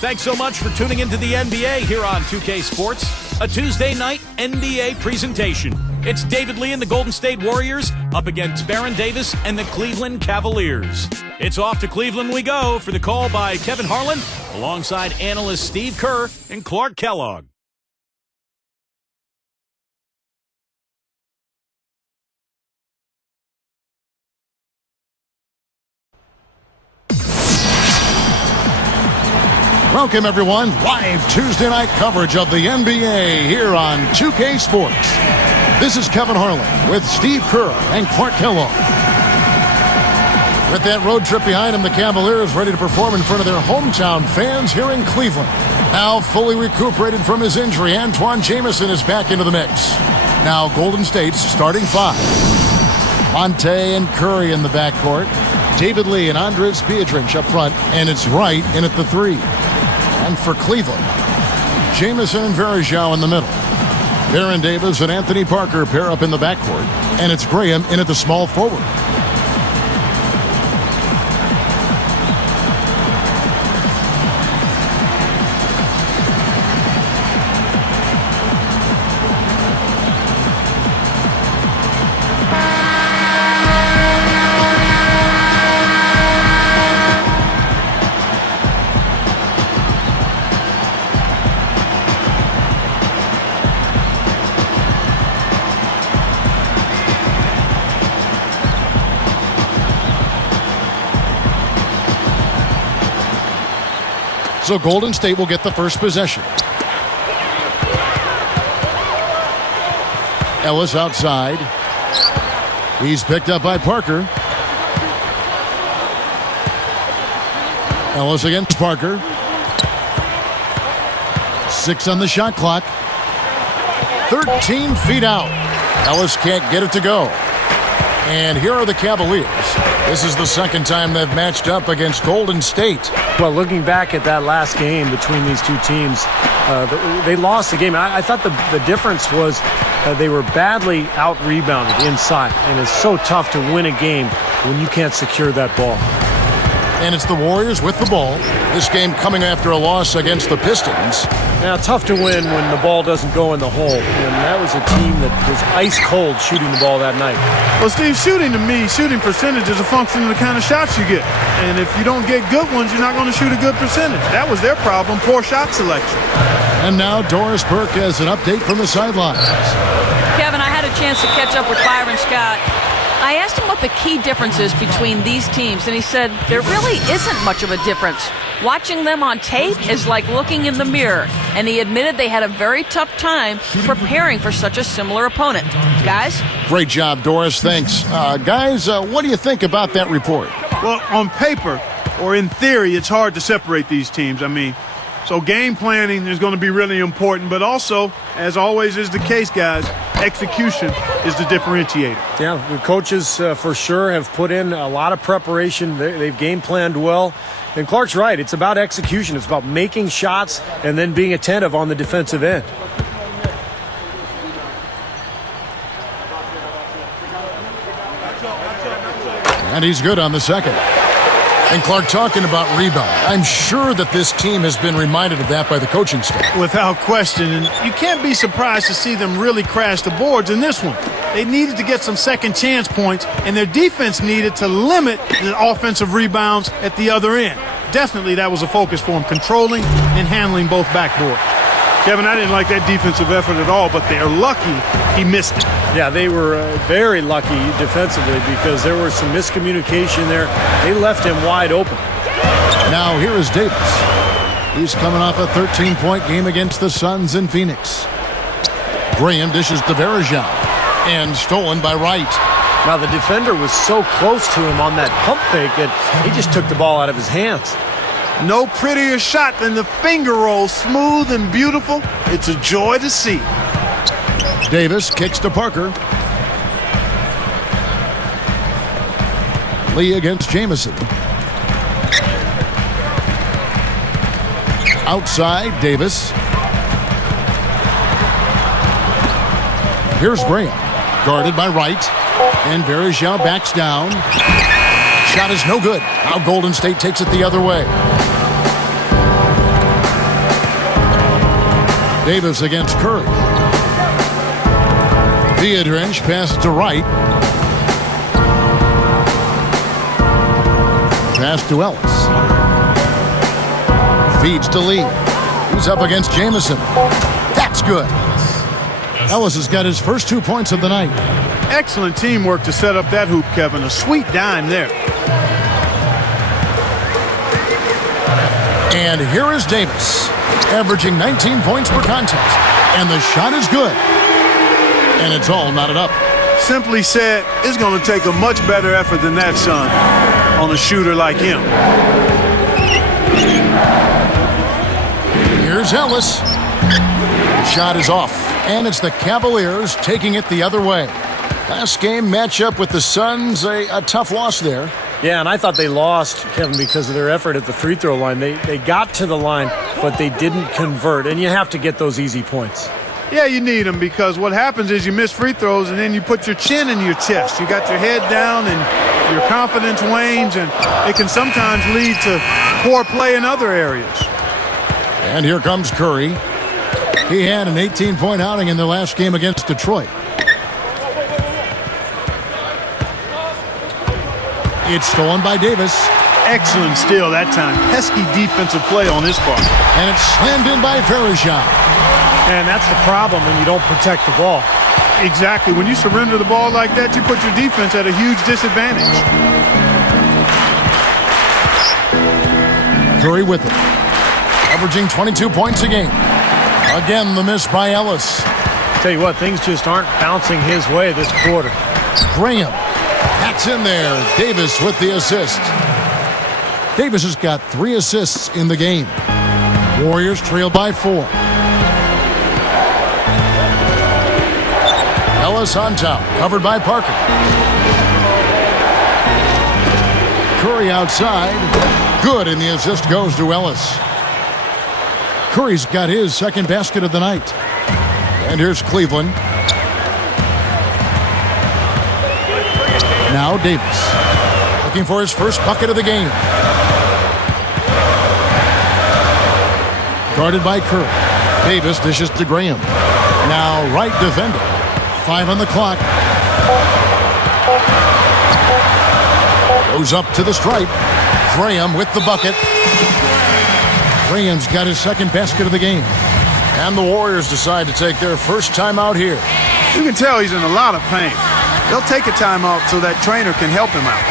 Thanks so much for tuning into the NBA here on 2K Sports, a Tuesday night NBA presentation. It's David Lee and the Golden State Warriors up against Baron Davis and the Cleveland Cavaliers. It's off to Cleveland we go for the call by Kevin Harlan alongside analysts Steve Kerr and Clark Kellogg. Welcome, everyone. Live Tuesday night coverage of the NBA here on 2K Sports. This is Kevin Harlan with Steve Kerr and Clark Kellogg. With that road trip behind him, the Cavaliers ready to perform in front of their hometown fans here in Cleveland. Now fully recuperated from his injury, Antoine Jamison is back into the mix. Now Golden State's starting five. Monte and Curry in the backcourt. David Lee and Andres Pietrich up front, and it's Wright in at the three. And for Cleveland, Jamison and Varejao in the middle. Baron Davis and Anthony Parker pair up in the backcourt, and it's Graham in at the small forward. So Golden State will get the first possession. Ellis outside. He's picked up by Parker. Ellis against Parker. 6 on the shot clock. 13 feet out. Ellis can't get it to go. And here are the Cavaliers. This is the second time they've matched up against Golden State. Well, looking back at that last game between these two teams, they lost the game. I thought the difference was they were badly out-rebounded inside, and it's so tough to win a game when you can't secure that ball. And it's the Warriors with the ball. This game coming after a loss against the Pistons. Now, tough to win when the ball doesn't go in the hole, and that was a team that was ice-cold shooting the ball that night. Well, Steve, shooting to me, shooting percentage is a function of the kind of shots you get. And if you don't get good ones, you're not going to shoot a good percentage. That was their problem, poor shot selection. And now Doris Burke has an update from the sidelines. Kevin, I had a chance to catch up with Byron Scott. I asked him what the key difference is between these teams, and he said there really isn't much of a difference. Watching them on tape is like looking in the mirror, and he admitted they had a very tough time preparing for such a similar opponent. Guys? Great job, Doris. Thanks. Guys, what do you think about that report? Well, on paper, or in theory, it's hard to separate these teams. So game planning is going to be really important, but also, as always is the case, guys, execution is the differentiator. Yeah, the coaches for sure have put in a lot of preparation. They've game planned well. And Clark's right. It's about execution. It's about making shots and then being attentive on the defensive end. And he's good on the second. And Clark, talking about rebound, I'm sure that this team has been reminded of that by the coaching staff. Without question, and you can't be surprised to see them really crash the boards in this one. They needed to get some second chance points, and their defense needed to limit the offensive rebounds at the other end. Definitely that was a focus for them, controlling and handling both backboard. Kevin, I didn't like that defensive effort at all, but they're lucky he missed it. Yeah, they were very lucky defensively because there was some miscommunication there. They left him wide open. Now here is Davis. He's coming off a 13-point game against the Suns in Phoenix. Graham dishes to Varejao, and stolen by Wright. Now the defender was so close to him on that pump fake that he just took the ball out of his hands. No prettier shot than the finger roll, smooth and beautiful. It's a joy to see. Davis kicks to Parker. Lee against Jamison. Outside, Davis. Here's Graham, guarded by Wright. And Varejao backs down. Shot is no good. Now Golden State takes it the other way. Davis against Curry. Viadrinch passes to Wright. Pass to Ellis. Feeds to Lee. He's up against Jamison. That's good. Ellis has got his first 2 points of the night. Excellent teamwork to set up that hoop, Kevin. A sweet dime there. And here is Davis, averaging 19 points per contest. And the shot is good. And it's all knotted up. Simply said, it's going to take a much better effort than that, son, on a shooter like him. Here's Ellis. The shot is off. And it's the Cavaliers taking it the other way. Last game matchup with the Suns, a tough loss there. Yeah, and I thought they lost, Kevin, because of their effort at the free throw line. They got to the line, but they didn't convert, and you have to get those easy points. Yeah, you need them because what happens is you miss free throws and then you put your chin in your chest. You got your head down and your confidence wanes, and it can sometimes lead to poor play in other areas. And here comes Curry. He had an 18-point outing in their last game against Detroit. It's stolen by Davis. Excellent steal that time. Pesky defensive play on his part. And it's slammed in by Varejao. And that's the problem when you don't protect the ball. Exactly. When you surrender the ball like that, you put your defense at a huge disadvantage. Curry with it. Averaging 22 points a game. Again, the miss by Ellis. Tell you what, things just aren't bouncing his way this quarter. Graham. That's in there. Davis with the assist. Davis has got 3 assists in the game. Warriors trail by 4. Ellis on top, covered by Parker. Curry outside. Good, and the assist goes to Ellis. Curry's got his second basket of the night. And here's Cleveland. Now Davis, looking for his first bucket of the game. Guarded by Curry. Davis dishes to Graham. Now Wright defending. 5 on the clock. Goes up to the stripe. Graham with the bucket. Graham's got his second basket of the game. And the Warriors decide to take their first time out here. You can tell he's in a lot of pain. They'll take a timeout so that trainer can help him out.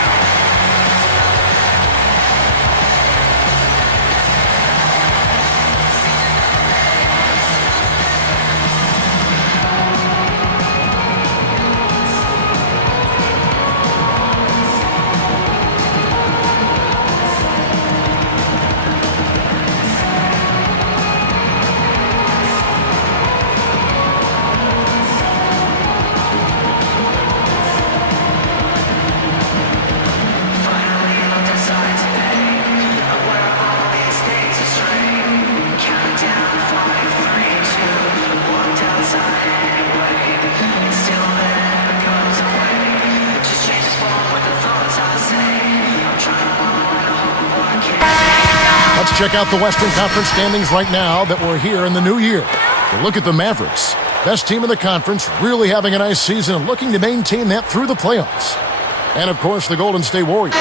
Check out the Western Conference standings right now that we're here in the new year. But look at the Mavericks. Best team in the conference, really having a nice season and looking to maintain that through the playoffs. And, of course, the Golden State Warriors.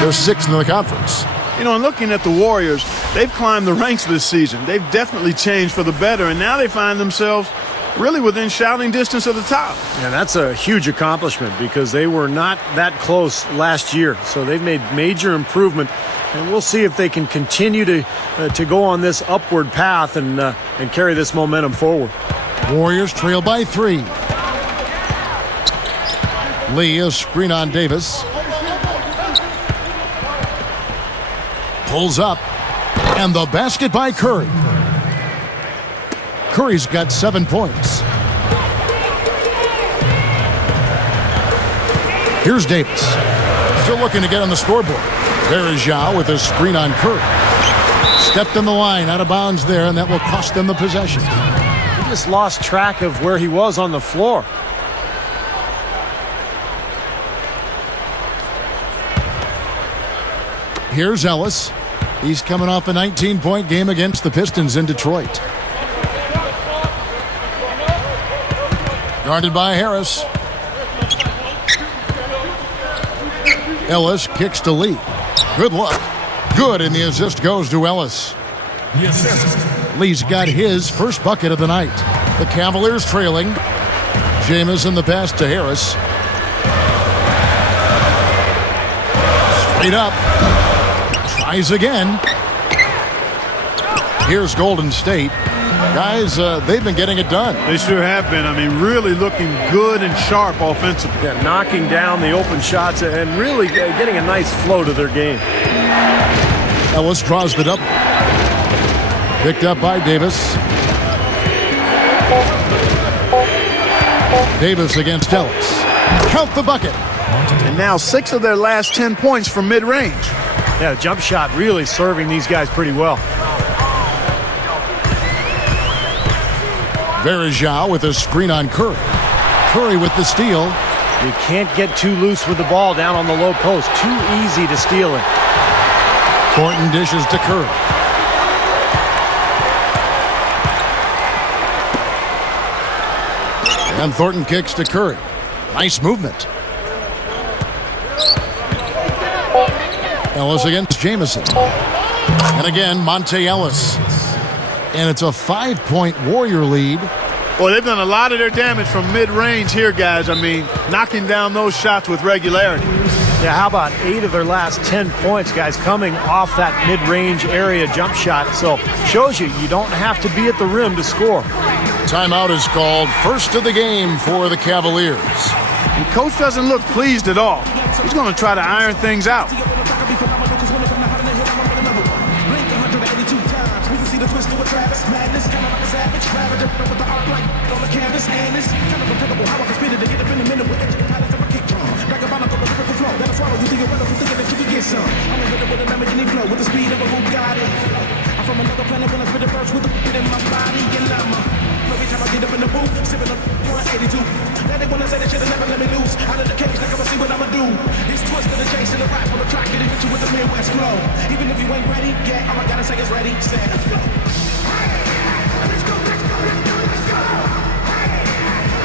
They're 6th in the conference. You know, and looking at the Warriors, they've climbed the ranks this season. They've definitely changed for the better, and now they find themselves really within shouting distance of the top. And that's a huge accomplishment because they were not that close last year. So they've made major improvement. And we'll see if they can continue to go on this upward path and carry this momentum forward. Warriors trail by 3. Lee, a screen on Davis. Pulls up. And the basket by Curry. Curry's got 7 points. Here's Davis. Still looking to get on the scoreboard. Varejao with a screen on Curry. Stepped in the line, out of bounds there, and that will cost them the possession. He just lost track of where he was on the floor. Here's Ellis. He's coming off a 19-point game against the Pistons in Detroit. Guarded by Harris. Ellis kicks to Lee. Good luck. Good, and the assist goes to Ellis. The assist. Lee's got his first bucket of the night. The Cavaliers trailing. Jamison the pass to Harris. Straight up. Tries again. Here's Golden State. Guys, they've been getting it done. They sure have been. I mean, really looking good and sharp offensively. Yeah, knocking down the open shots and really getting a nice flow to their game. Ellis draws the double. Picked up by Davis. Davis against Ellis. Count the bucket. And now 6 of their last 10 points from mid-range. Yeah, the jump shot really serving these guys pretty well. Verjao with a screen on Curry. Curry with the steal. You can't get too loose with the ball down on the low post. Too easy to steal it. Thornton dishes to Curry. And Thornton kicks to Curry. Nice movement. Ellis against Jamison. And again, Monte Ellis. And it's a 5-point Warrior lead. Well, they've done a lot of their damage from mid-range here, guys. I mean, knocking down those shots with regularity. Yeah, how about 8 of their last 10 points, guys, coming off that mid-range area jump shot. So shows you don't have to be at the rim to score. Timeout is called. First of the game for the Cavaliers. And coach doesn't look pleased at all. He's going to try to iron things out. From another planet when I spit the verse with the beat in my body and every time I get up in the booth, sipping up 182. Now they wanna say they should've never let me loose. Out of the cage, now come and see what I'ma do. It's twisted and chasing the rap on the track, getting with you with the Midwest flow. Even if you ain't ready, all I gotta say is ready, set. Let's go. Let's go, let's go, let's go, let's go.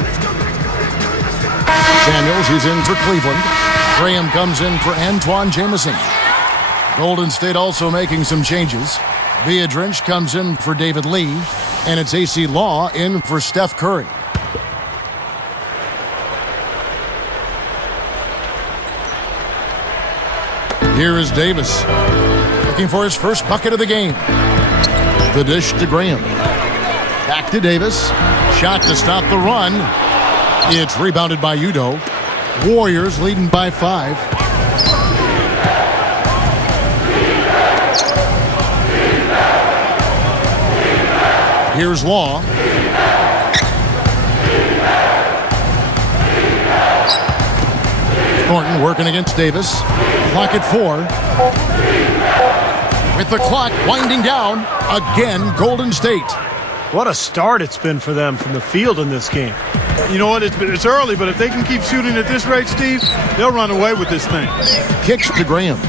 Let's go, let's go, let's go, let's go. Samuels, he's in for Cleveland. Graham comes in for Antoine Jamison. Golden State also making some changes. Beadrinch comes in for David Lee, and it's AC Law in for Steph Curry. Here is Davis, looking for his first bucket of the game. The dish to Graham. Back to Davis. Shot to stop the run. It's rebounded by Udoh. Warriors leading by 5. Here's Law. Thornton working against Davis. Clock at 4. With the clock winding down, again, Golden State. What a start it's been for them from the field in this game. You know what? It's early, but if they can keep shooting at this rate, Steve, they'll run away with this thing. Kicks to Graham.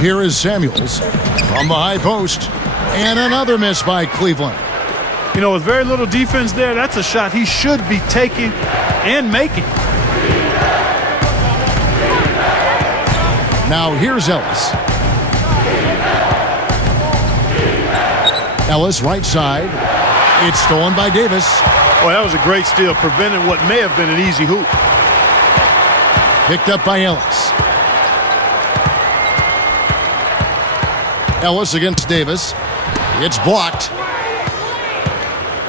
Here is Samuels from the high post. And another miss by Cleveland. You know, with very little defense there, that's a shot he should be taking and making. Now here's Ellis. Ellis right side. It's stolen by Davis. Boy, that was a great steal, preventing what may have been an easy hoop. Picked up by Ellis. Ellis against Davis. It's blocked.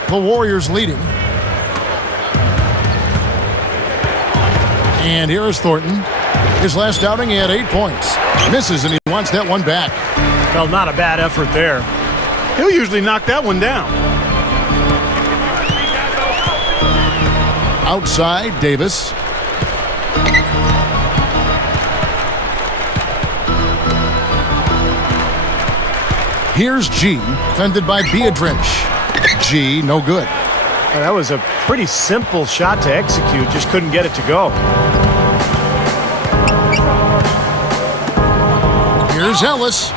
The Warriors leading. And here is Thornton. His last outing, he had 8 points. Misses, and he wants that one back. Well, not a bad effort there. He'll usually knock that one down. Outside, Davis. Here's G, fended by Beadrinch. G, no good. Well, that was a pretty simple shot to execute, just couldn't get it to go. Here's Ellis.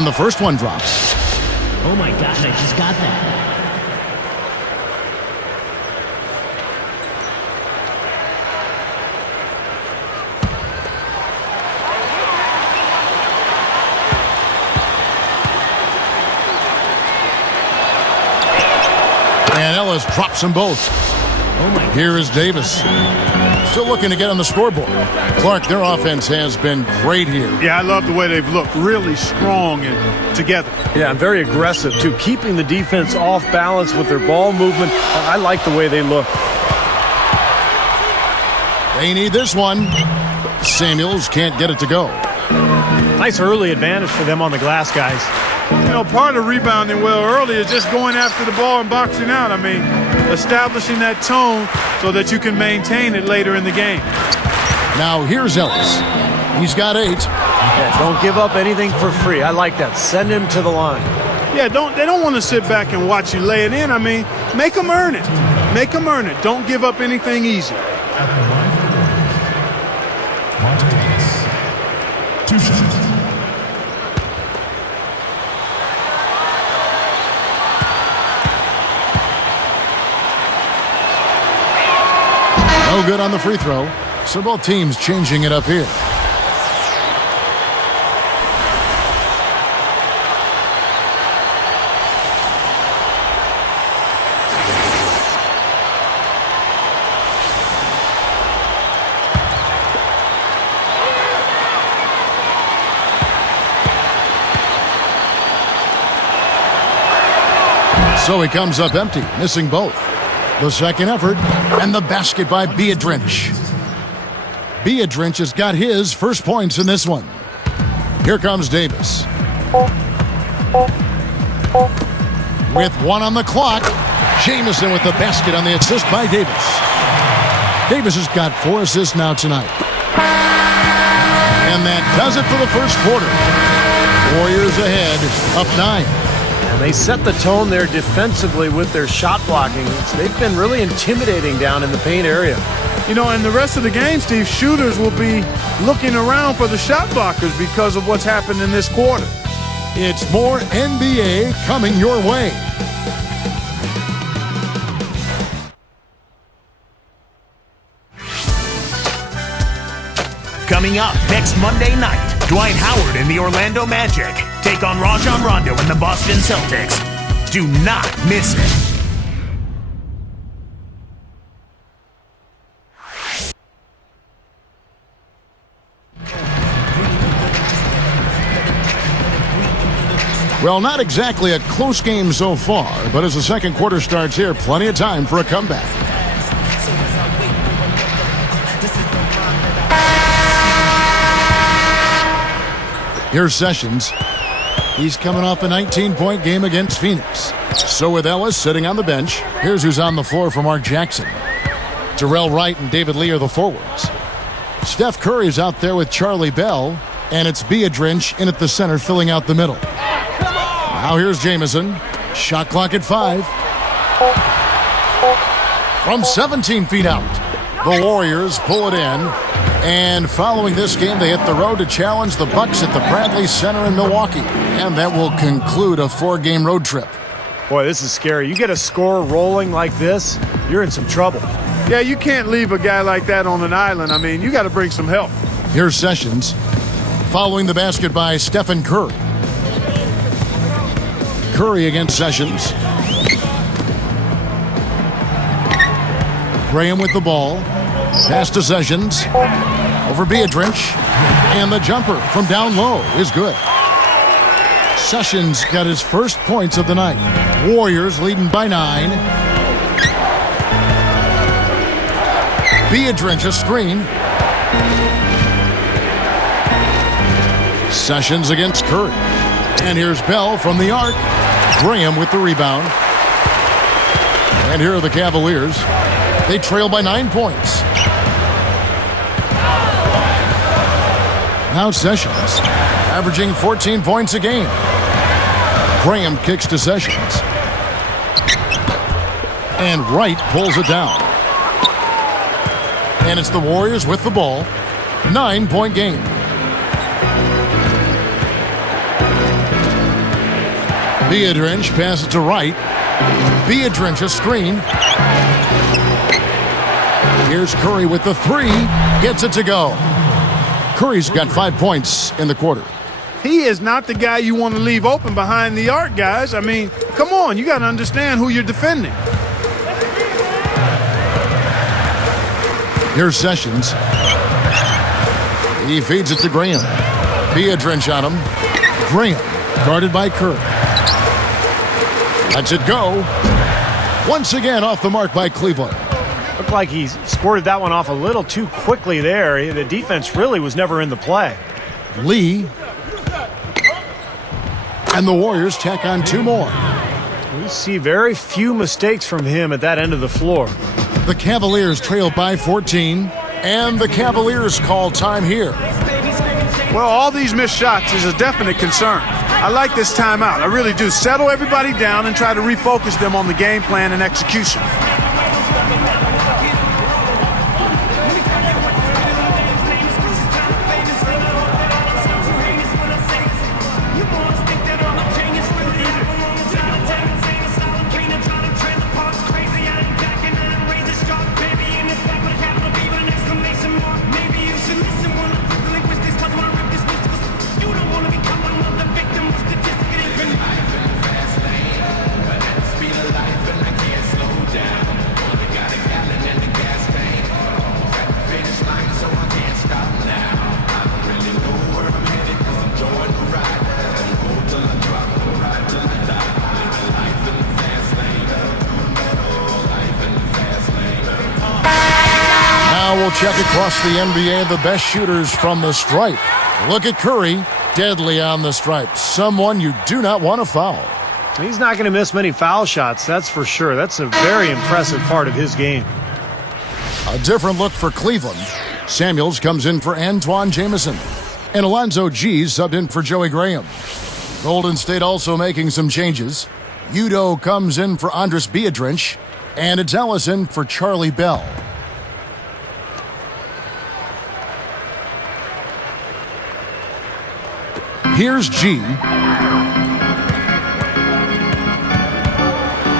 And the first one drops. Oh my gosh, I just got that. And Ellis drops them both. Oh my. Here is Davis. Still looking to get on the scoreboard. Clark, their offense has been great here. Yeah, I love the way they've looked. Really strong and together. Yeah, and very aggressive, too. Keeping the defense off balance with their ball movement. I like the way they look. They need this one. Samuels can't get it to go. Nice early advantage for them on the glass, guys. You know, part of rebounding well early is just going after the ball and boxing out. I mean, establishing that tone so that you can maintain it later in the game. Now here's Ellis. He's got 8. Yeah, don't give up anything for free. I like that. Send him to the line. Yeah, they don't want to sit back and watch you lay it in. I mean, make them earn it. Make them earn it. Don't give up anything easy. Two shots. No good on the free throw. So both teams changing it up here. So he comes up empty, missing both. The second effort, and the basket by Biedrins. Biedrins has got his first points in this one. Here comes Davis. With 1 on the clock, Jamison with the basket on the assist by Davis. Davis has got 4 assists now tonight. And that does it for the first quarter. Warriors ahead, up 9. And they set the tone there defensively with their shot blocking. They've been really intimidating down in the paint area. You know, in the rest of the game, Steve, shooters will be looking around for the shot blockers because of what's happened in this quarter. It's more NBA coming your way. Coming up next Monday night, Dwight Howard and the Orlando Magic take on Rajon Rondo and the Boston Celtics. Do not miss it. Well, not exactly a close game so far, but as the second quarter starts here, plenty of time for a comeback. Here's Sessions. He's coming off a 19-point game against Phoenix. So with Ellis sitting on the bench, here's who's on the floor for Mark Jackson. Terrell Wright and David Lee are the forwards. Steph Curry's out there with Charlie Bell, and it's Biedrins in at the center filling out the middle. Now here's Jamison. Shot clock at 5. From 17 feet out, the Warriors pull it in. And following this game, they hit the road to challenge the Bucks at the Bradley Center in Milwaukee. And that will conclude a 4-game road trip. Boy, this is scary. You get a score rolling like this, you're in some trouble. Yeah, you can't leave a guy like that on an island. I mean, you got to bring some help. Here's Sessions. Following the basket by Stephen Curry. Curry against Sessions. Graham with the ball. Pass to Sessions. Over Biedrins. And the jumper from down low is good. Sessions got his first points of the night. Warriors leading by 9. Biedrins a screen. Sessions against Curry. And here's Bell from the arc. Graham with the rebound. And here are the Cavaliers. They trail by 9 points. Now Sessions, averaging 14 points a game. Graham kicks to Sessions. And Wright pulls it down. And it's the Warriors with the ball. 9-point game. Biedrins passes to right. Biedrins a screen. Here's Curry with the three. Gets it to go. Curry's got 5 points in the quarter. He is not the guy you want to leave open behind the arc, guys. I mean, come on, you got to understand who you're defending. Here's Sessions. He feeds it to Graham. Biedrins on him. Graham guarded by Curry. Lets it go. Once again off the mark by Cleveland. Looked like he squirted that one off a little too quickly there. The defense really was never in the play. Lee. And the Warriors tack on 2 more. We see very few mistakes from him at that end of the floor. The Cavaliers trail by 14, and the Cavaliers call time here. Well, all these missed shots is a definite concern. I like this timeout. I really do. Settle everybody down and try to refocus them on the game plan and execution. We'll check across the NBA the best shooters from the stripe. Look at Curry, deadly on the stripe. Someone you do not want to foul. He's not going to miss many foul shots, that's for sure. That's a very impressive part of his game. A different look for Cleveland. Samuels comes in for Antoine Jamison. And Alonzo G's subbed in for Joey Graham. Golden State also making some changes. Udo comes in for Andres Biedrins. And it's Ellison for Charlie Bell. Here's G.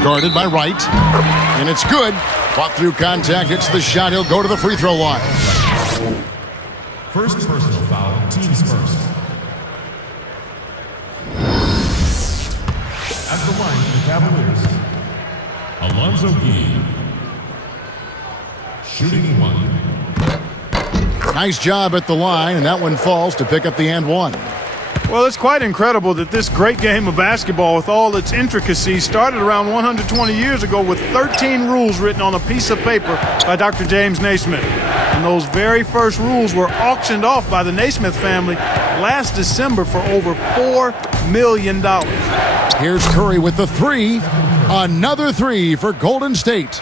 Guarded by Wright. And it's good. Fought through contact. Hits the shot. He'll go to the free throw line. First personal foul. Teams first. At the line for the Cavaliers, Alonzo Gee. Shooting 1. Nice job at the line. And that one falls to pick up the and one. Well, it's quite incredible that this great game of basketball, with all its intricacies, started around 120 years ago with 13 rules written on a piece of paper by Dr. James Naismith. And those very first rules were auctioned off by the Naismith family last December for over $4 million. Here's Curry with the three. Another three for Golden State.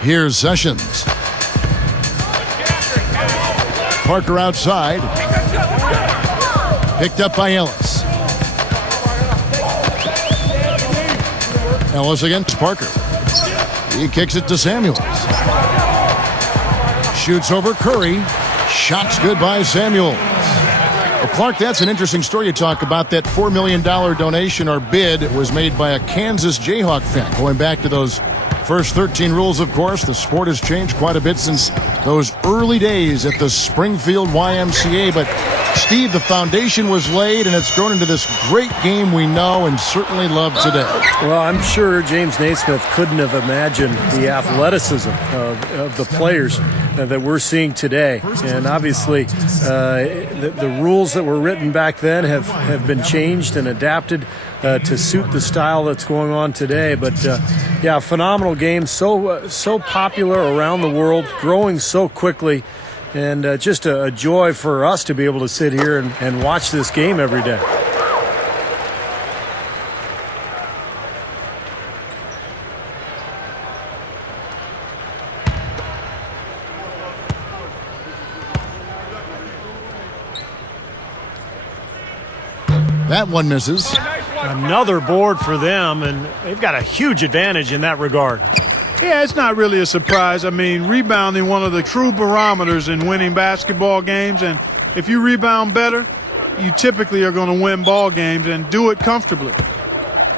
Here's Sessions. Parker outside. Picked up by Ellis. Ellis against Parker. He kicks it to Samuels. Shoots over Curry. Shots good by Samuels. Well, Clark, that's an interesting story you talk about. That $4 million donation or bid was made by a Kansas Jayhawk fan. Going back to those first 13 rules, of course, the sport has changed quite a bit since those early days at the Springfield YMCA. But Steve, the foundation was laid, and it's grown into this great game we know and certainly love today. Well, I'm sure James Naismith couldn't have imagined the athleticism of the players that we're seeing today. And obviously, the rules that were written back then have been changed and adapted to suit the style that's going on today. But, yeah, phenomenal game, so popular around the world, growing so quickly. And just a joy for us to be able to sit here and watch this game every day. That one misses. Another board for them, and they've got a huge advantage in that regard. Yeah, it's not really a surprise. I mean, rebounding one of the true barometers in winning basketball games, and if you rebound better, you typically are going to win ball games and do it comfortably.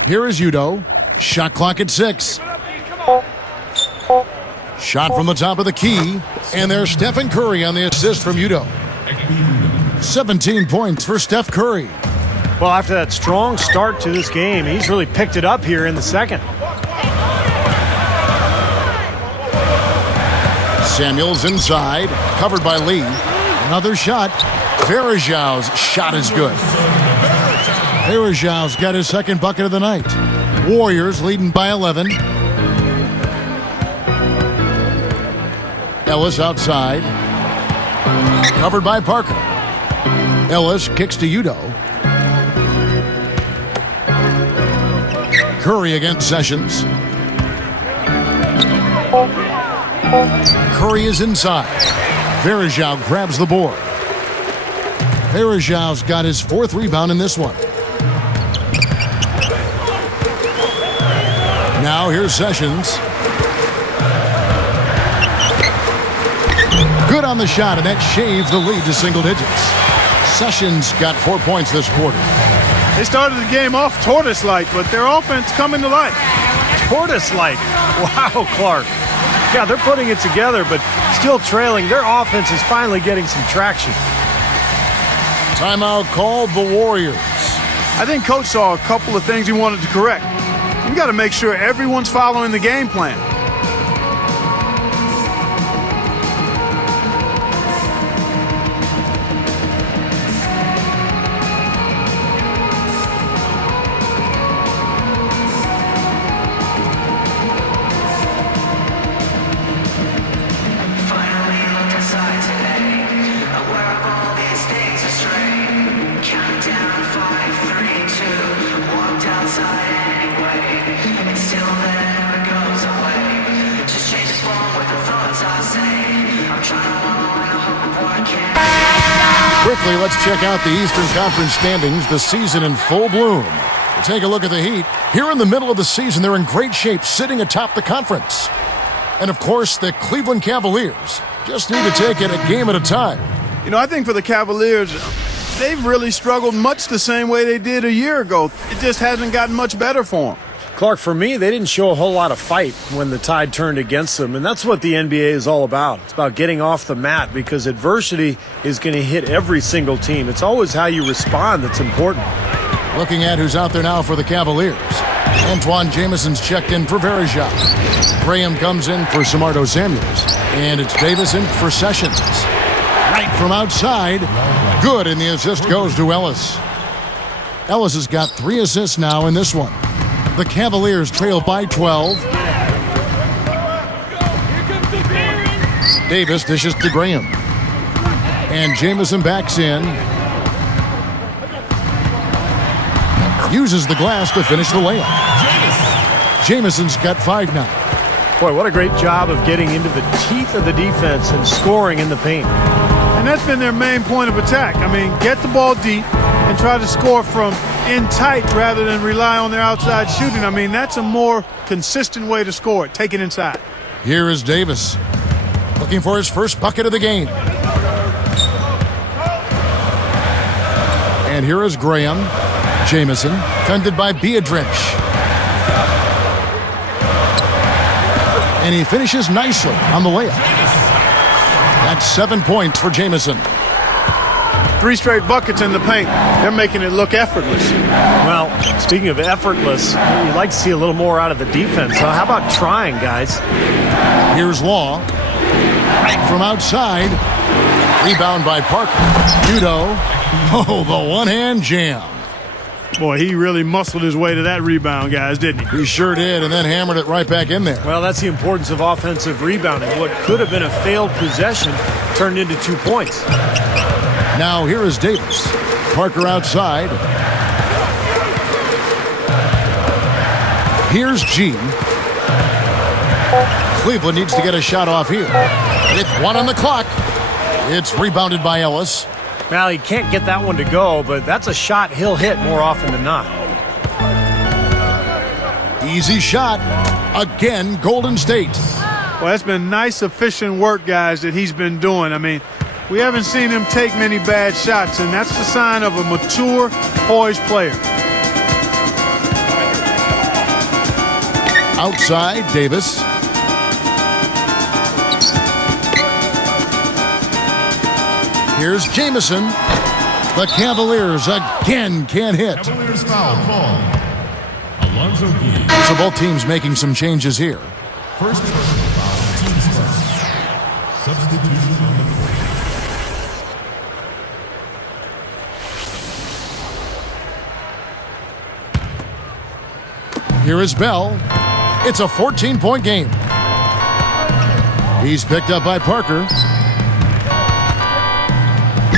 Here is Udo. Shot clock at 6. Shot from the top of the key. And there's Stephen Curry on the assist from Udo. 17 points for Steph Curry. Well, after that strong start to this game, he's really picked it up here in the second. Samuels inside, covered by Lee. Another shot. Varejão's shot is good. Varejão's got his second bucket of the night. Warriors leading by 11. Ellis outside. Covered by Parker. Ellis kicks to Udo. Curry against Sessions. Curry is inside. Varejão grabs the board. Varejão's got his 4th rebound in this one. Now here's Sessions. Good on the shot, and that shaves the lead to single digits. Sessions got 4 points this quarter. They started the game off tortoise-like, but their offense coming to life. Tortoise-like. Wow, Clark. Yeah, they're putting it together, but still trailing. Their offense is finally getting some traction. Timeout called the Warriors. I think Coach saw a couple of things he wanted to correct. You got to make sure everyone's following the game plan. Quickly, let's check out the Eastern Conference standings, the season in full bloom. To take a look at the Heat, here in the middle of the season, they're in great shape, sitting atop the conference. And of course, the Cleveland Cavaliers just need to take it a game at a time. You know, I think for the Cavaliers, they've really struggled much the same way they did a year ago. It just hasn't gotten much better for them. Clark, for me, they didn't show a whole lot of fight when the tide turned against them, and that's what the NBA is all about. It's about getting off the mat because adversity is going to hit every single team. It's always how you respond that's important. Looking at who's out there now for the Cavaliers. Antoine Jameson's checked in for Varejão. Graham comes in for Samardo Samuels. And it's Davis in for Sessions. Right from outside. Good, and the assist goes to Ellis. Ellis has got 3 assists now in this one. The Cavaliers trail by 12. Davis dishes to Graham. And Jameson backs in. Uses the glass to finish the layup. Jameson's got 5 now. Boy, what a great job of getting into the teeth of the defense and scoring in the paint. And that's been their main point of attack. I mean, get the ball deep and try to score from in tight rather than rely on their outside shooting. I mean, that's a more consistent way to score it. Take it inside. Here is Davis, looking for his first bucket of the game. And here is Graham. Jameson, fended by Beadrich. And he finishes nicely on the layup. That's 7 points for Jameson. 3 straight buckets in the paint. They're making it look effortless. Well, speaking of effortless, you'd like to see a little more out of the defense. So how about trying, guys? Here's Law. Right from outside. Rebound by Parker. Udo. Oh, the one-hand jam. Boy, he really muscled his way to that rebound, guys, didn't he? He sure did, and then hammered it right back in there. Well, that's the importance of offensive rebounding. What could have been a failed possession turned into 2 points. Now here is Davis. Parker outside. Here's G. Cleveland needs to get a shot off here. With 1 on the clock. It's rebounded by Ellis. Well, he can't get that one to go, but that's a shot he'll hit more often than not. Easy shot. Again, Golden State. Well, that's been nice, efficient work, guys, that he's been doing. I mean, We haven't seen him take many bad shots, and that's the sign of a mature, poised player. Outside, Davis. Here's Jamison. The Cavaliers again can't hit. Cavaliers foul call. Alonzo Gee. So both teams making some changes here. First personal foul, team starts. Substitution on the court. Here is Bell. It's a 14-point game. He's picked up by Parker.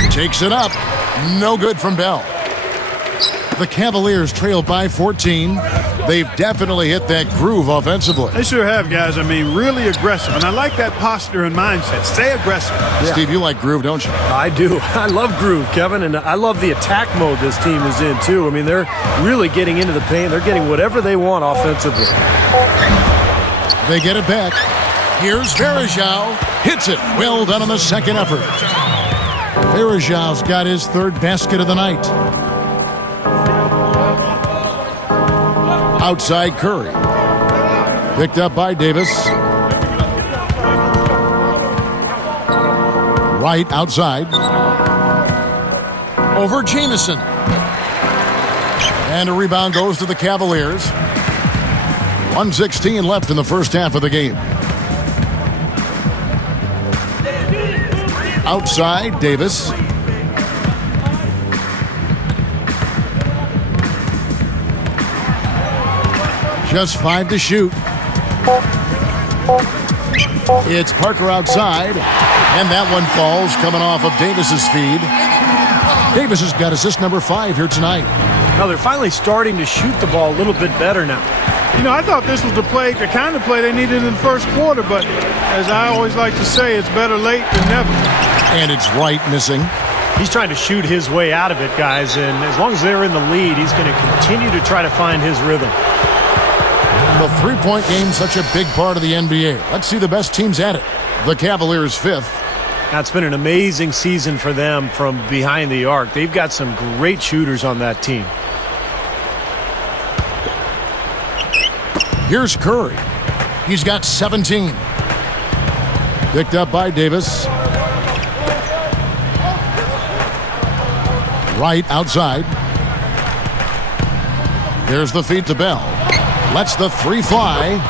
Takes it up. No good from Bell. The Cavaliers trail by 14. They've definitely hit that groove offensively. They sure have, guys. I mean, really aggressive. And I like that posture and mindset. Stay aggressive. Yeah. Steve, you like groove, don't you? I do. I love groove, Kevin, and I love the attack mode this team is in, too. I mean, they're really getting into the paint. They're getting whatever they want offensively. They get it back. Here's Varejao. Hits it. Well done on the second effort. Varejao's got his third basket of the night. Outside Curry. Picked up by Davis. Right outside. Over Jamison. And a rebound goes to the Cavaliers. 1:16 left in the first half of the game. Outside, Davis. Just 5 to shoot. It's Parker outside, and that one falls coming off of Davis's feed. Davis has got assist number 5 here tonight. Now they're finally starting to shoot the ball a little bit better now. You know, I thought this was the kind of play they needed in the first quarter, but as I always like to say, it's better late than never. And it's Wright missing. He's trying to shoot his way out of it, guys, and as long as they're in the lead, he's going to continue to try to find his rhythm. The three-point game, such a big part of the NBA. Let's see the best teams at it. The Cavaliers 5th. That's been an amazing season for them from behind the arc. They've got some great shooters on that team. Here's Curry. He's got 17. Picked up by Davis. Right outside. There's the feed to Bell. Lets the three fly.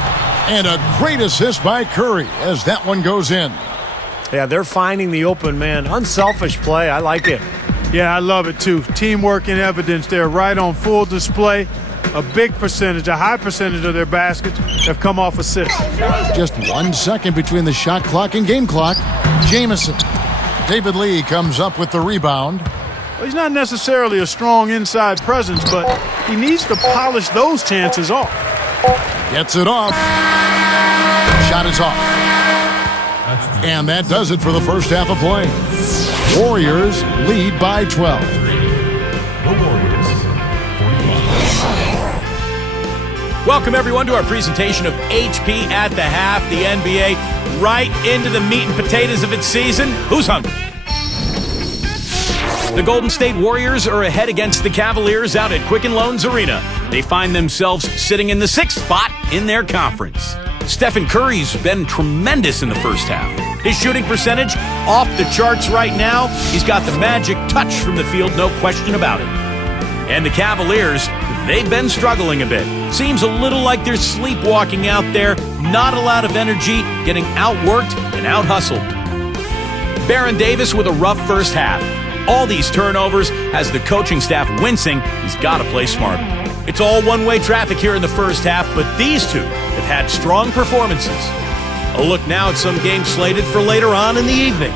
And a great assist by Curry as that one goes in. Yeah, they're finding the open man. Unselfish play. I like it. Yeah, I love it too. Teamwork in evidence there, right on full display. A big percentage, a high percentage of their baskets have come off assists. Just 1 second between the shot clock and game clock. Jamison. David Lee comes up with the rebound. Well, he's not necessarily a strong inside presence, but he needs to polish those chances off. Gets it off. Shot is off. And that does it for the first half of play. Warriors lead by 12. The Warriors, 45. Welcome, everyone, to our presentation of HP at the half, the NBA, right into the meat and potatoes of its season. Who's hungry? The Golden State Warriors are ahead against the Cavaliers out at Quicken Loans Arena. They find themselves sitting in the 6th spot in their conference. Stephen Curry's been tremendous in the first half. His shooting percentage off the charts right now. He's got the magic touch from the field, no question about it. And the Cavaliers, they've been struggling a bit. Seems a little like they're sleepwalking out there, not a lot of energy, getting outworked and out-hustled. Baron Davis with a rough first half. All these turnovers has the coaching staff wincing. He's got to play smarter. It's all one-way traffic here in the first half, but these two have had strong performances. A look now at some games slated for later on in the evening.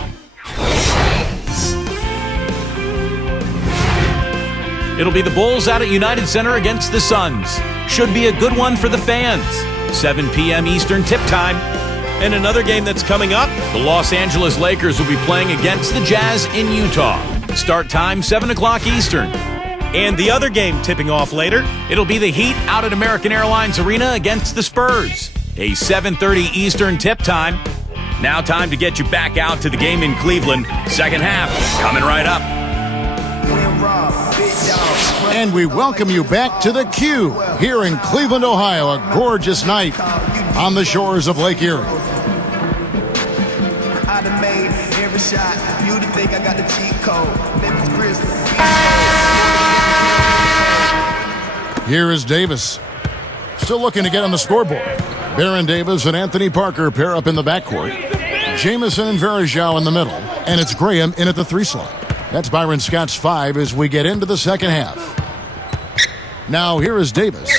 It'll be the Bulls out at United Center against the Suns. Should be a good one for the fans. 7 p.m. Eastern tip time. And another game that's coming up, the Los Angeles Lakers will be playing against the Jazz in Utah. Start time, 7 o'clock Eastern. And the other game tipping off later, it'll be the Heat out at American Airlines Arena against the Spurs. A 7:30 Eastern tip time. Now time to get you back out to the game in Cleveland. Second half coming right up. And we welcome you back to the Q here in Cleveland, Ohio. A gorgeous night on the shores of Lake Erie. I done made every shot. You to think I got the cheat code. Memphis Grizzlies. Here is Davis. Still looking to get on the scoreboard. Baron Davis and Anthony Parker pair up in the backcourt. Jamison and Varejao in the middle. And it's Graham in at the 3 slot. That's Byron Scott's 5 as we get into the second half. Now here is Davis.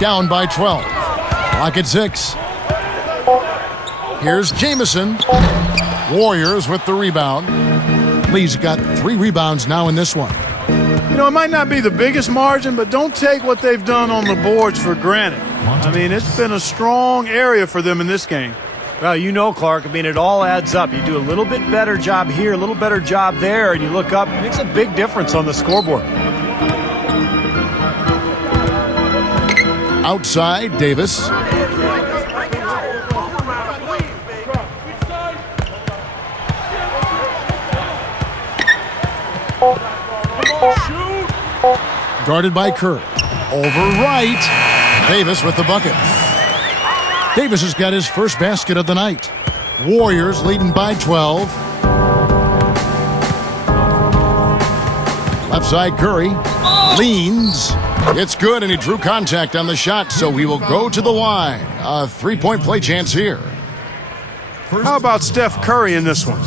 Down by 12. Clock at 6. Here's Jamison. Warriors with the rebound. Lee's got 3 rebounds now in this one. You know, it might not be the biggest margin, but don't take what they've done on the boards for granted. I mean, it's been a strong area for them in this game. Well, you know, Clark, I mean, it all adds up. You do a little bit better job here, a little better job there, and you look up, it makes a big difference on the scoreboard. Outside, Davis. Guarded by Curry. Over right. Davis with the bucket. Davis has got his first basket of the night. Warriors leading by 12. Left side, Curry leans. It's good, and he drew contact on the shot, so he will go to the line. A 3-point play chance here. How about Steph Curry in this one?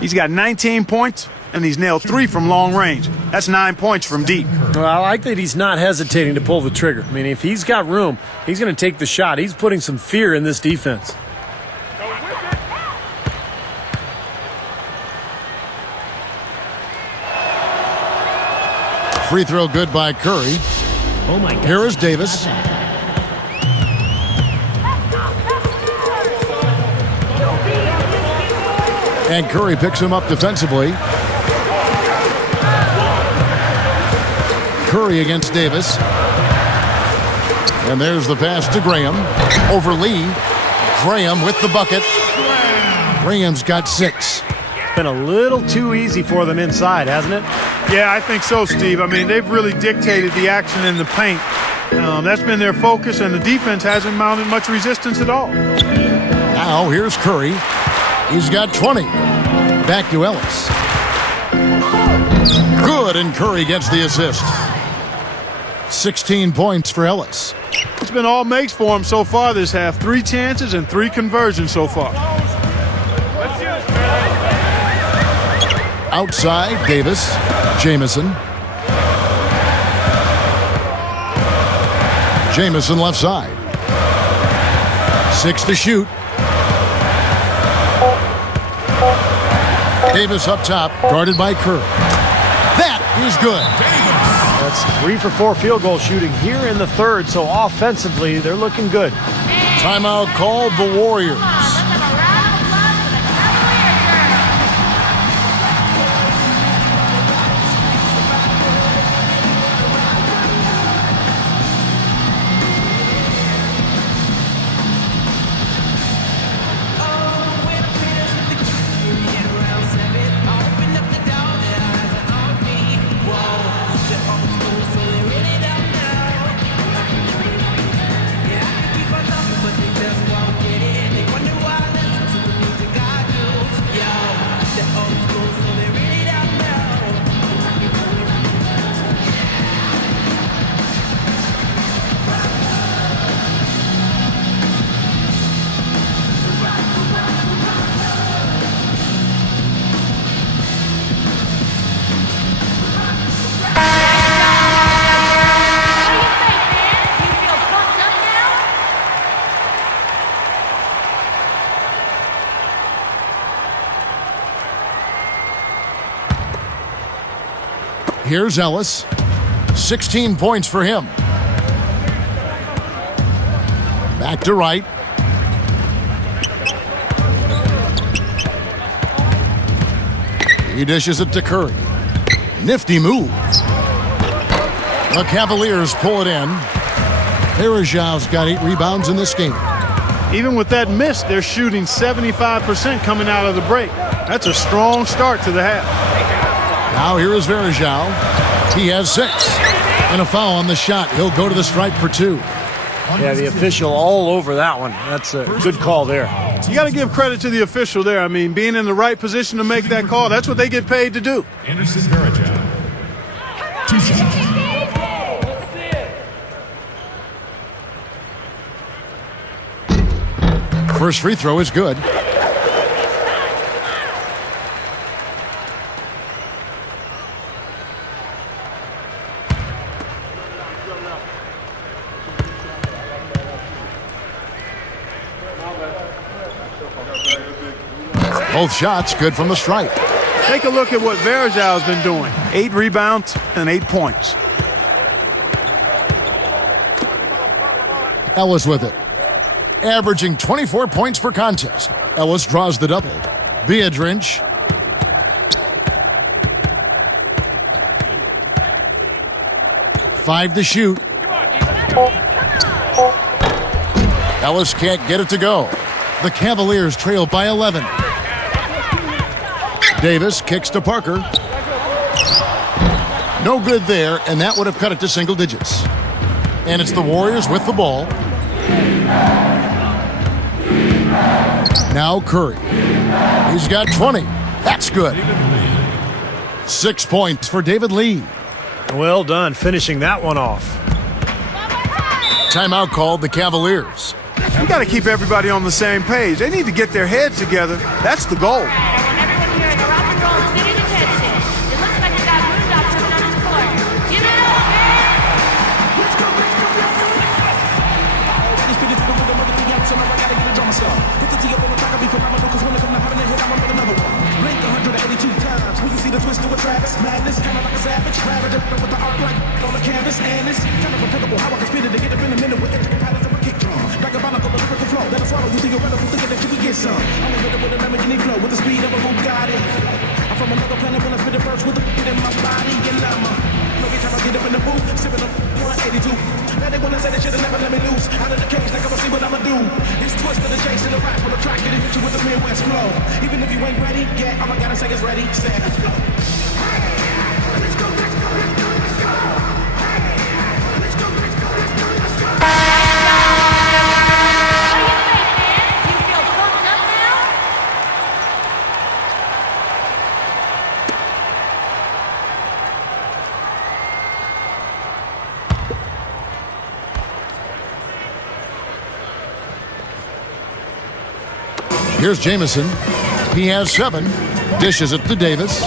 He's got 19 points, and he's nailed 3 from long range. That's 9 points from deep. Well, I like that he's not hesitating to pull the trigger. I mean, if he's got room, he's going to take the shot. He's putting some fear in this defense. Free throw good by Curry. Oh my God. Here is Davis. And Curry picks him up defensively. Curry against Davis. And there's the pass to Graham. Over Lee. Graham with the bucket. Graham's got 6. Been a little too easy for them inside, hasn't it? Yeah, I think so, Steve. I mean, they've really dictated the action in the paint. That's been their focus, and the defense hasn't mounted much resistance at all. Now here's Curry. He's got 20. Back to Ellis. Good, and Curry gets the assist. 16 points for Ellis. It's been all makes for him so far this half. 3 chances and 3 conversions so far. Outside, Davis. Jamison. Jamison left side. 6 to shoot. Davis up top, guarded by Curry. That is good. That's 3 for 4 field goal shooting here in the third, so offensively, they're looking good. Timeout called the Warriors. Here's Ellis. 16 points for him. Back to right. He dishes it to Curry. Nifty move. The Cavaliers pull it in. Varejao's got 8 rebounds in this game. Even with that miss, they're shooting 75% coming out of the break. That's a strong start to the half. Now here is Varejao. He has 6. And a foul on the shot. He'll go to the stripe for 2. Yeah, the official all over that one. That's a good call there. You got to give credit to the official there. I mean, being in the right position to make that call, that's what they get paid to do. Anderson Varejao. 2 shots. First free throw is good. Both shots good from the stripe. Take a look at what Varejao's been doing. 8 rebounds and 8 points. Ellis with it. Averaging 24 points per contest. Ellis draws the double. Biedrins. Five to shoot. Ellis can't get it to go. The Cavaliers trail by 11. Davis kicks to Parker. No good there, and that would have cut it to single digits. And it's the Warriors with the ball. Now Curry. He's got 20. That's good. 6 points for David Lee. Well done, finishing that one off. Timeout called the Cavaliers. You got to keep everybody on the same page. They need to get their heads together. That's the goal. Madness, kind of like a savage, ravage with the art like on the canvas, and it's kind of applicable how I can spit it to get up in a minute with intricate patterns of a kick drum. Like a lyrical flow that'll swallow you theoretical, thinking that you can get some. I'm a hitter with a Lamborghini flow with the speed of a Bugatti. I'm from another planet when I spit it first with the beat in my body, and I'm every time I get up in the booth, sipping up 182. Now they wanna say they should've never let me loose out of the cage, like I'ma see what I'ma do. It's twisted and chasing the rap with a track that hit you with the Midwest flow. Even if you ain't ready, yeah, all I gotta say is ready, set, let's go. Here's Jamison. He has 7. Dishes it to Davis.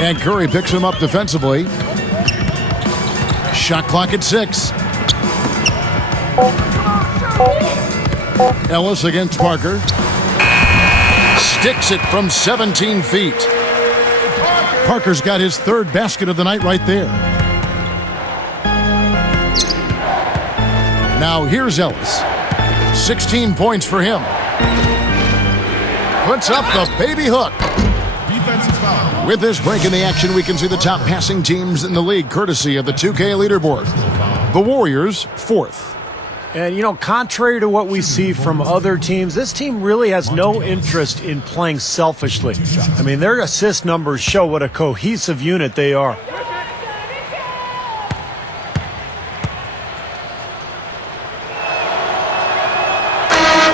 And Curry picks him up defensively. Shot clock at 6. Ellis against Parker. Sticks it from 17 feet. Parker's got his 3rd basket of the night right there. Now here's Ellis. 16 points for him. Puts up the baby hook. Defensive foul. With this break in the action, we can see the top passing teams in the league, courtesy of the 2K leaderboard. The Warriors, 4th. And, you know, contrary to what we see from other teams, this team really has no interest in playing selfishly. I mean, their assist numbers show what a cohesive unit they are.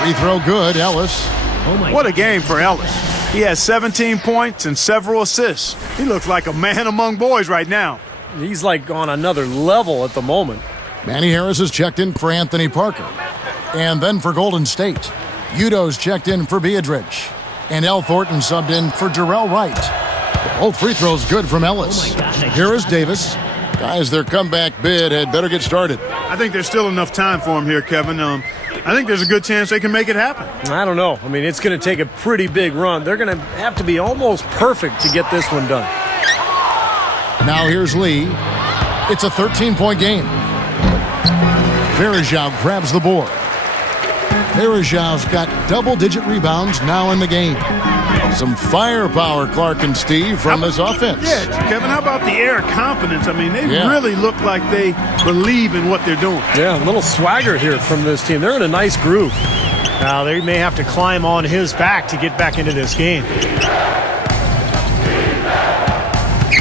Free throw good, Ellis. What a game for Ellis. He has 17 points and several assists. He looks like a man among boys right now. He's like on another level at the moment. Manny Harris has checked in for Anthony Parker. And then for Golden State, Udo's checked in for Biedrins. And L. Thornton subbed in for Jarrell Wright. Both free throws good from Ellis. Here is Davis. Guys, their comeback bid had better get started. I think there's still enough time for him here, Kevin. I think there's a good chance they can make it happen. I don't know. I mean, it's going to take a pretty big run. They're going to have to be almost perfect to get this one done. Now here's Lee. It's a 13-point game. Varejao grabs the board. Varejao's got double-digit rebounds now in the game. Some firepower, Clark and Steve, from this offense. Yeah, Kevin, how about the air confidence? I mean, they Yeah. really look like they believe in what they're doing. Yeah, a little swagger here from this team. They're in a nice groove. Now, they may have to climb on his back to get back into this game.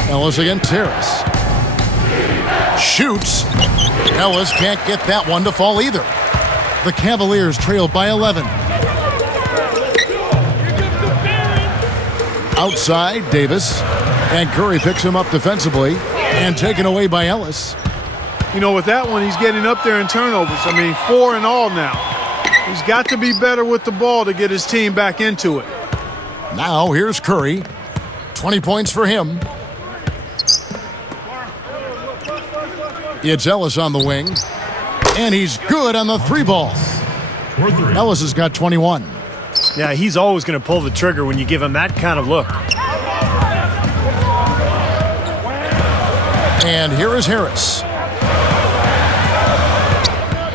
Ellis against Harris. Shoots. Ellis can't get that one to fall either. The Cavaliers trail by 11. Outside, Davis. And Curry picks him up defensively and taken away by Ellis. You know, with that one, he's getting up there in turnovers. I mean, 4 in all now. He's got to be better with the ball to get his team back into it. Now, here's Curry. 20 points for him. It's Ellis on the wing. And he's good on the 3-ball. Ellis has got 21. Yeah, he's always going to pull the trigger when you give him that kind of look. And here is Harris.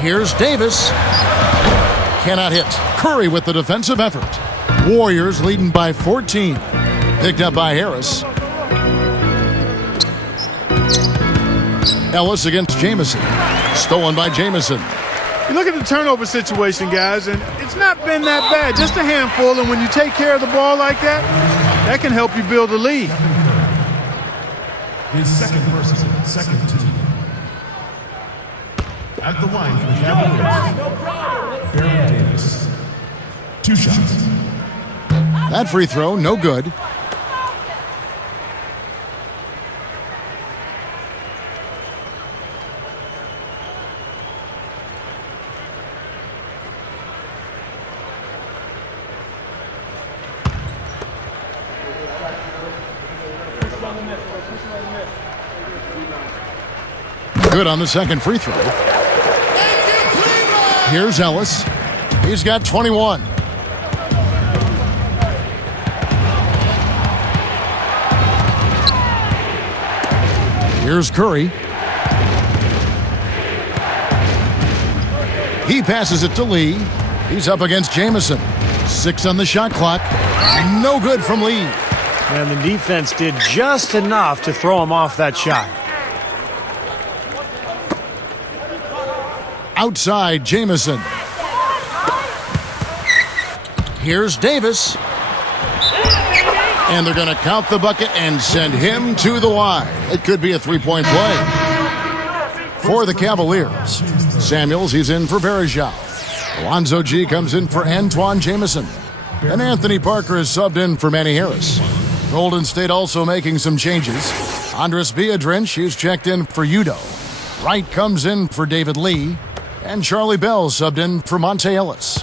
Here's Davis. Cannot hit. Curry with the defensive effort. Warriors leading by 14. Picked up by Harris. Ellis against Jamison. Stolen by Jamison. You look at the turnover situation, guys, and it's not been that bad. Just a handful, and when you take care of the ball like that, that can help you build a lead. His second person, second team. At the line for the Cavaliers, Baron Davis. 2 shots. That free throw, no good. Good on the second free throw. Here's Ellis. He's got 21. Here's Curry. He passes it to Lee. He's up against Jamison. 6 on the shot clock. No good from Lee. And the defense did just enough to throw him off that shot. Outside, Jamison. Here's Davis. And they're going to count the bucket and send him to the wide. It could be a 3-point play. For the Cavaliers, Samuels, he's in for Berejau. Alonzo G comes in for Antoine Jamison. And Anthony Parker is subbed in for Manny Harris. Golden State also making some changes. Andres Biedrins, he's checked in for Udo. Wright comes in for David Lee. And Charlie Bell subbed in for Monte Ellis.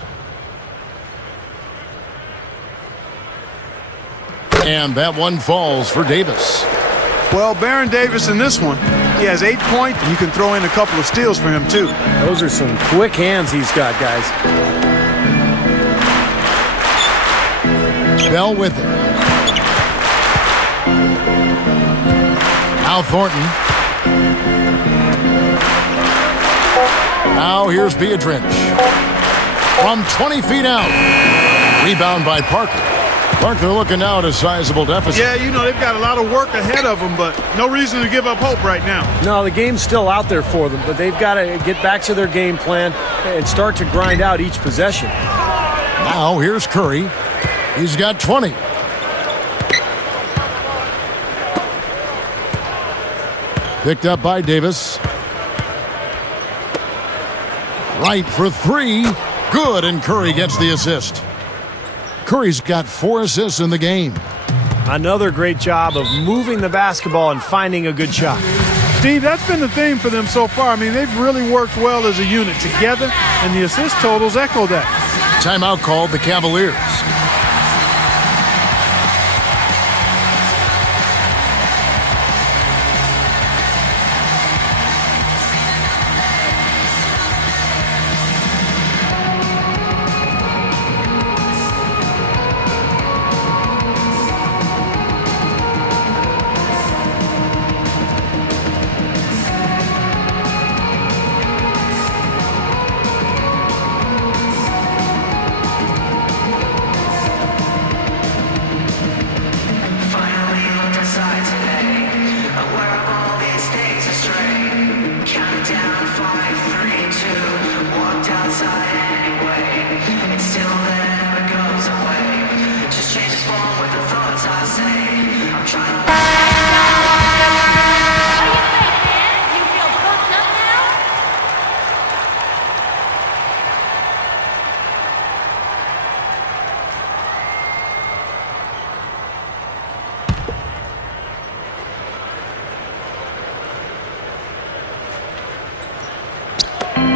And that one falls for Davis. Well, Baron Davis in this one, he has 8 points, and you can throw in a couple of steals for him, too. Those are some quick hands he's got, guys. Bell with it. Now Thornton. Now here's Biedrins. From 20 feet out. Rebound by Parker. Clark, they're looking now at a sizable deficit. Yeah, you know, they've got a lot of work ahead of them, but no reason to give up hope right now. No, the game's still out there for them, but they've got to get back to their game plan and start to grind out each possession. Now here's Curry. He's got 20. Picked up by Davis. Right for 3. Good, and Curry gets the assist. Curry's got 4 assists in the game. Another great job of moving the basketball and finding a good shot. Steve, that's been the theme for them so far. I mean, they've really worked well as a unit together, and the assist totals echo that. Timeout called the Cavaliers.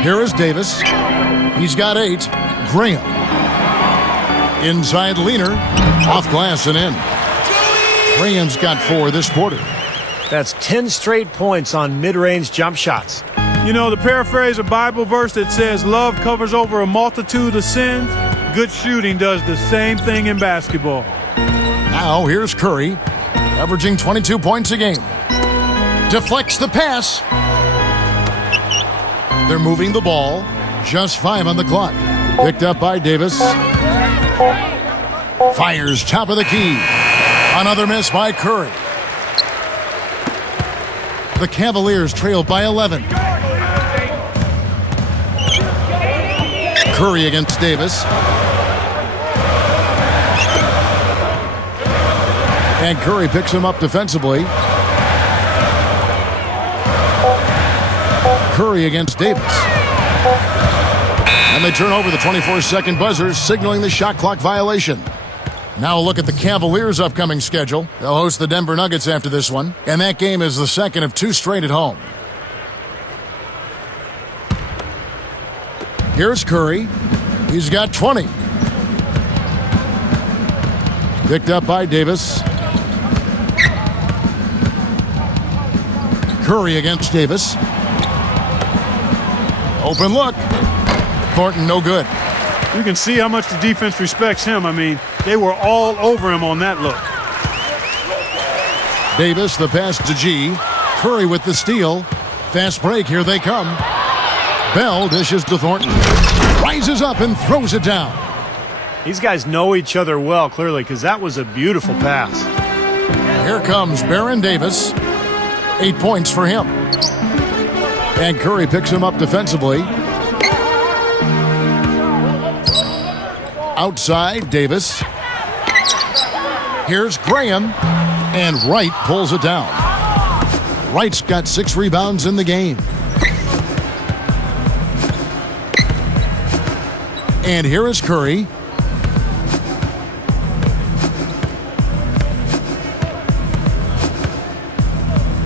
Here is Davis. He's got 8. Graham. Inside Leaner. Off glass and in. Graham's got 4 this quarter. That's 10 straight points on mid-range jump shots. You know, to paraphrase a Bible verse that says love covers over a multitude of sins, good shooting does the same thing in basketball. Now here's Curry, averaging 22 points a game. Deflects the pass. They're moving the ball. Just 5 on the clock. Picked up by Davis. Fires top of the key. Another miss by Curry. The Cavaliers trail by 11. Curry against Davis. And Curry picks him up defensively. Curry against Davis. And they turn over the 24-second buzzer, signaling the shot clock violation. Now look at the Cavaliers' upcoming schedule. They'll host the Denver Nuggets after this one, and that game is the second of 2 straight at home. Here's Curry. He's got 20. Picked up by Davis. Curry against Davis. Open look. Thornton, no good. You can see how much the defense respects him. I mean, they were all over him on that look. Davis, the pass to G. Curry with the steal. Fast break, here they come. Bell dishes to Thornton. Rises up and throws it down. These guys know each other well, clearly, because that was a beautiful pass. Here comes Baron Davis. 8 points for him. And Curry picks him up defensively. Outside, Davis. Here's Graham. And Wright pulls it down. Wright's got 6 rebounds in the game. And here is Curry.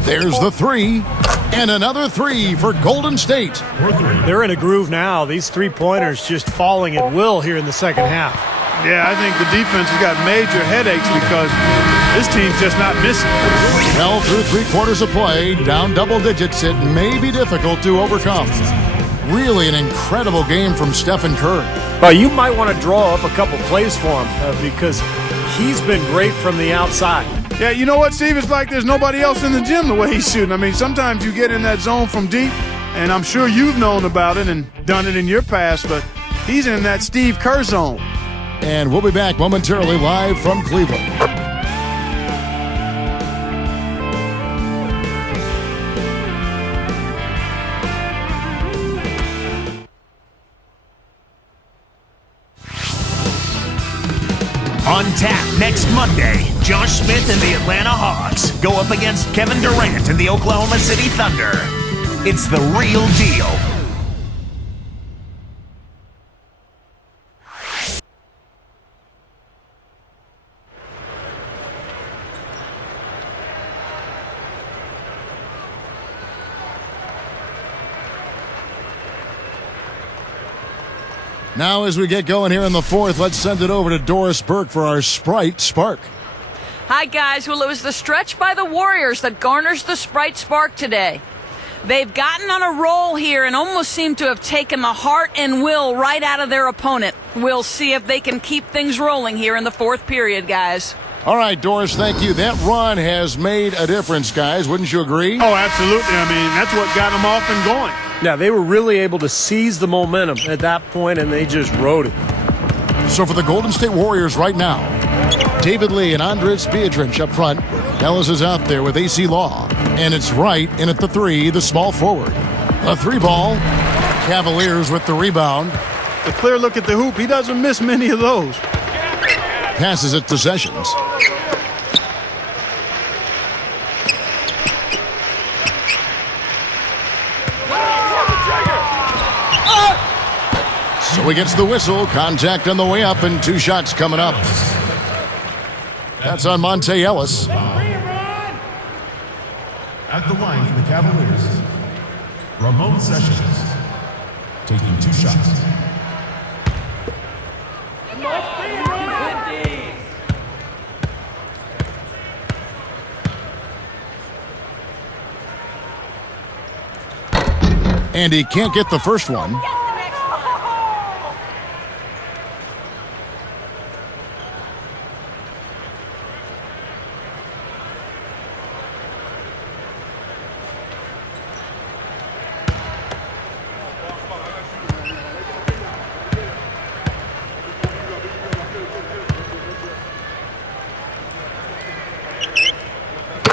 There's the 3. And another 3 for Golden State. They're in a groove now. These 3-pointers just falling at will here in the second half. Yeah, I think the defense has got major headaches because this team's just not missing. Well, through 3 quarters of play, down double digits, it may be difficult to overcome. Really an incredible game from Stephen Curry. Well, you might want to draw up a couple plays for him because he's been great from the outside. Yeah, you know what, Steve? It's like there's nobody else in the gym the way he's shooting. I mean, sometimes you get in that zone from deep, and I'm sure you've known about it and done it in your past, but he's in that Steve Kerr zone. And we'll be back momentarily live from Cleveland. On tap next Monday, Josh Smith and the Atlanta Hawks go up against Kevin Durant and the Oklahoma City Thunder. It's the real deal. Now as we get going here in the 4th, let's send it over to Doris Burke for our Sprite Spark. Hi, guys. Well, it was the stretch by the Warriors that garners the Sprite Spark today. They've gotten on a roll here and almost seem to have taken the heart and will right out of their opponent. We'll see if they can keep things rolling here in the 4th period, guys. All right, Doris, thank you. That run has made a difference, guys. Wouldn't you agree? Oh, absolutely. I mean, that's what got them off and going. Yeah, they were really able to seize the momentum at that point, and they just rode it. So for the Golden State Warriors right now, David Lee and Andres Beatrice up front. Ellis is out there with AC Law. And it's Wright in at the 3, the small forward. A 3-ball. Cavaliers with the rebound. A clear look at the hoop. He doesn't miss many of those. Passes it to Sessions. So he gets the whistle. Contact on the way up and 2 shots coming up. That's on Monte Ellis. At the line for the Cavaliers, Ramon Sessions. taking 2 shots. And he can't get the first one.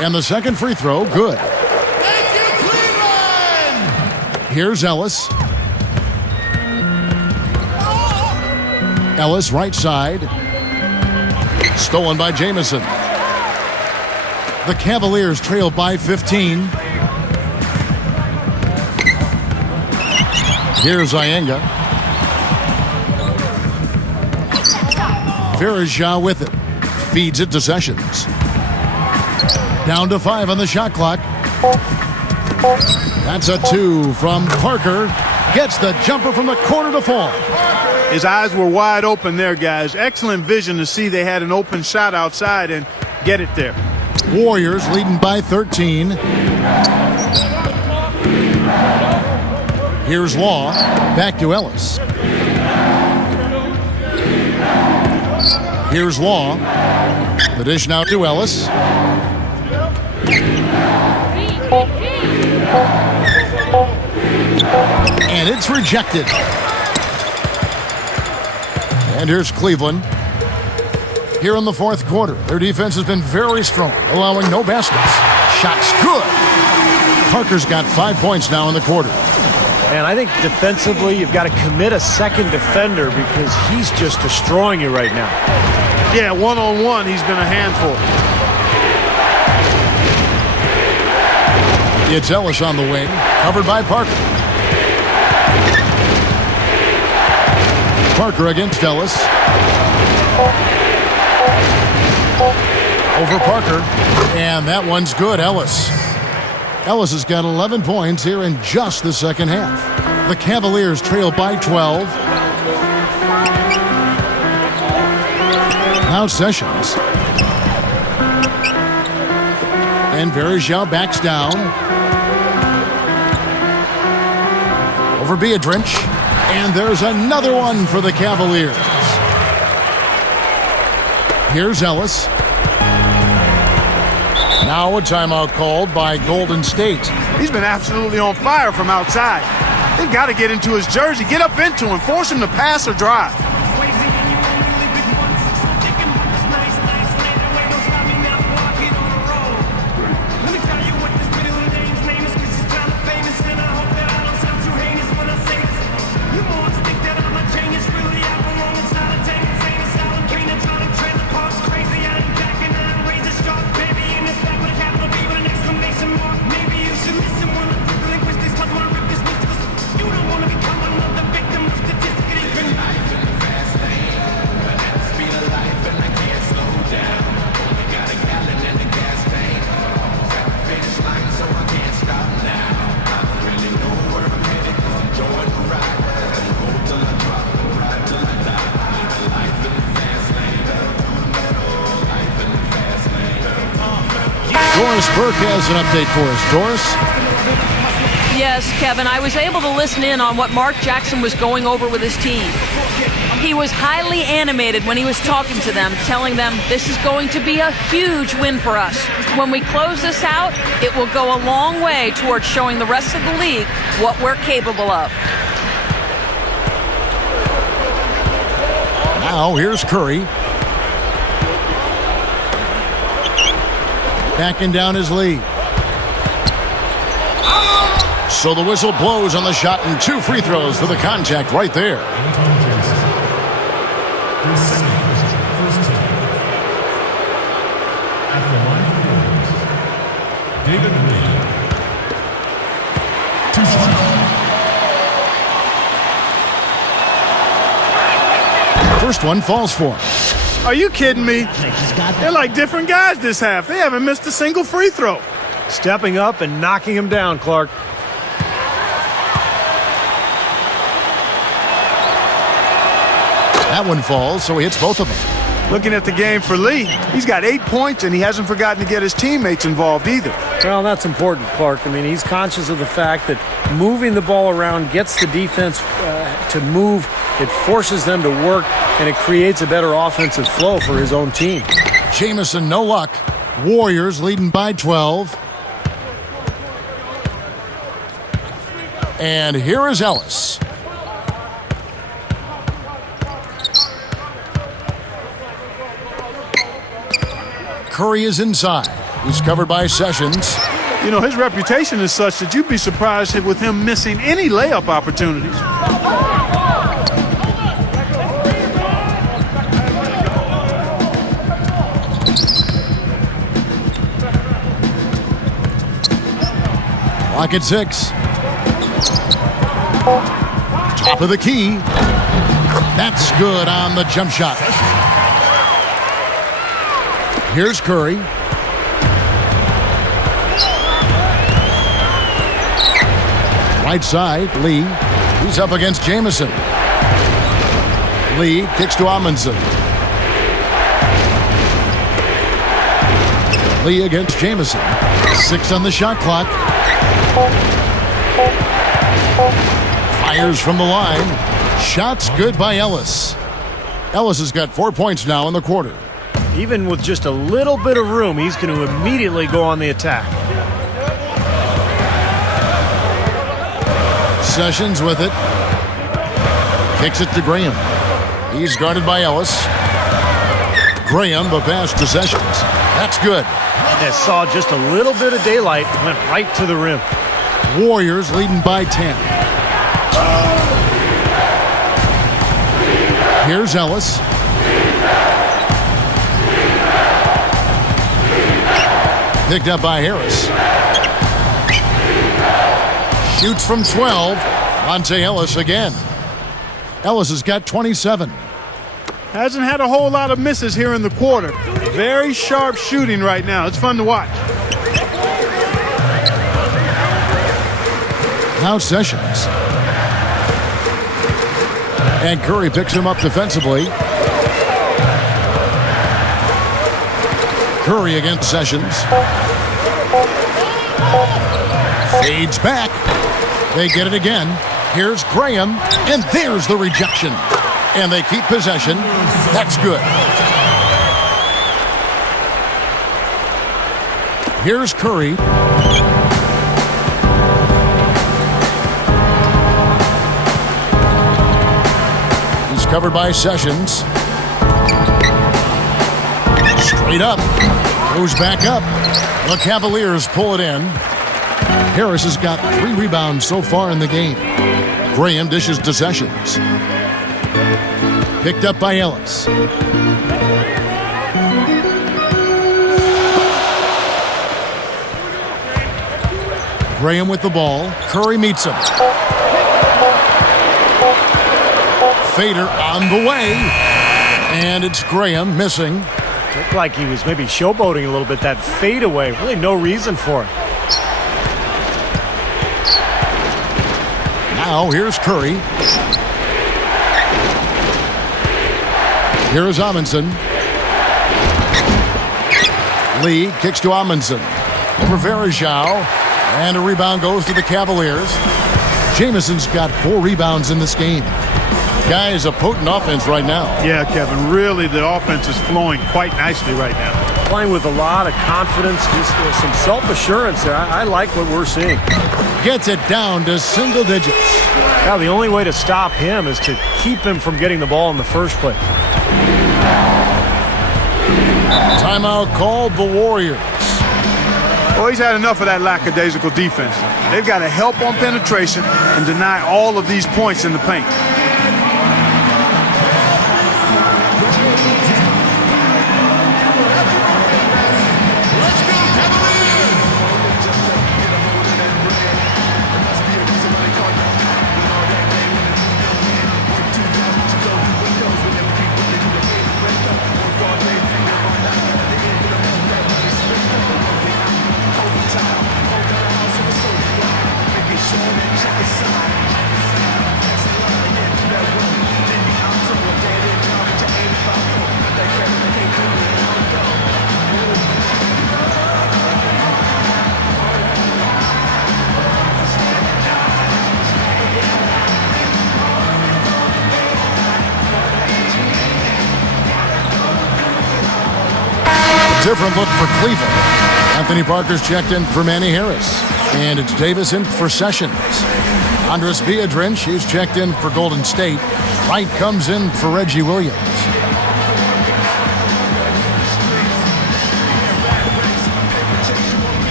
And the second free throw, good. Thank you, Cleveland! Here's Ellis. Ellis, right side. Stolen by Jamison. The Cavaliers trail by 15. Here's Iyenga. Verija with it. Feeds it to Sessions. Down to 5 on the shot clock. That's a 2 from Parker. Gets the jumper from the corner to fall. His eyes were wide open there, guys. Excellent vision to see they had an open shot outside and get it there. Warriors leading by 13. Here's Law. Back to Ellis. Here's Law. The dish now to Ellis. And it's rejected. And here's Cleveland. Here in the fourth quarter, their defense has been very strong, allowing no baskets. Shots good. Parker's got 5 points now in the quarter. And I think defensively, you've got to commit a second defender because he's just destroying you right now. Yeah, one-on-one, he's been a handful. It's Ellis on the wing, covered by Parker. Parker against Ellis. Over Parker. And that one's good, Ellis. Ellis has got 11 points here in just the second half. The Cavaliers trail by 12. Now Sessions. And Verija backs down. Over Beadrich. And there's another one for the Cavaliers. Here's Ellis. Now a timeout called by Golden State. He's been absolutely on fire from outside. They've got to get into his jersey, get up into him, force him to pass or drive. Doris Burke has an update for us. Doris? Yes, Kevin, I was able to listen in on what Mark Jackson was going over with his team. He was highly animated when he was talking to them, telling them this is going to be a huge win for us. When we close this out, it will go a long way towards showing the rest of the league what we're capable of. Now here's Curry. Backing down his lead. So the whistle blows on the shot and 2 free throws for the contact right there. David Lee. 2 shots. First one falls for him. Are you kidding me? They're like different guys this half. They haven't missed a single free throw. Stepping up and knocking him down, Clark. That one falls, so he hits both of them. Looking at the game for Lee, he's got 8 points, and he hasn't forgotten to get his teammates involved either. Well, that's important, Clark. I mean, he's conscious of the fact that moving the ball around gets the defense to move. It forces them to work, and it creates a better offensive flow for his own team. Jamison, no luck. Warriors leading by 12. And here is Ellis. Curry is inside. He's covered by Sessions. You know, his reputation is such that you'd be surprised with him missing any layup opportunities. Clock at 6. Top of the key. That's good on the jump shot. Here's Curry. Right side, Lee. He's up against Jamison. Lee kicks to Amundsen. Lee against Jamison. 6 on the shot clock. Fires from the line. Shots good by Ellis. Ellis has got 4 points now in the quarter. Even with just a little bit of room, he's going to immediately go on the attack. Sessions with it. Kicks it to Graham. He's guarded by Ellis. Graham, the pass to Sessions. That's good. It saw just a little bit of daylight, went right to the rim. Warriors leading by 10. Here's Ellis. Picked up by Harris. Shoots from 12. Monte Ellis again. Ellis has got 27. Hasn't had a whole lot of misses here in the quarter. Very sharp shooting right now. It's fun to watch. Now Sessions. And Curry picks him up defensively. Curry against Sessions. Fades back. They get it again. Here's Graham, and there's the rejection. And they keep possession. That's good. Here's Curry. He's covered by Sessions. Straight up. Goes back up. The Cavaliers pull it in. Harris has got 3 rebounds so far in the game. Graham dishes to Sessions. Picked up by Ellis. Graham with the ball. Curry meets him. Fader on the way. And it's Graham missing. Looked like he was maybe showboating a little bit. That fadeaway, really no reason for it. Now here's Curry. Here's Amundsen. Lee kicks to Amundsen. Over Verajao. And a rebound goes to the Cavaliers. Jamison's got 4 rebounds in this game. Guy is a potent offense right now. Yeah, Kevin, really the offense is flowing quite nicely right now. Playing with a lot of confidence, just some self-assurance there. I like what we're seeing. Gets it down to single digits. Now, the only way to stop him is to keep him from getting the ball in the first place. Timeout called the Warriors. Well, he's had enough of that lackadaisical defense. They've got to help on penetration and deny all of these points in the paint. different look for Cleveland. Anthony Parker's checked in for Manny Harris. And it's Davis in for Sessions. Andres Biedrin, she's checked in for Golden State. Wright comes in for Reggie Williams.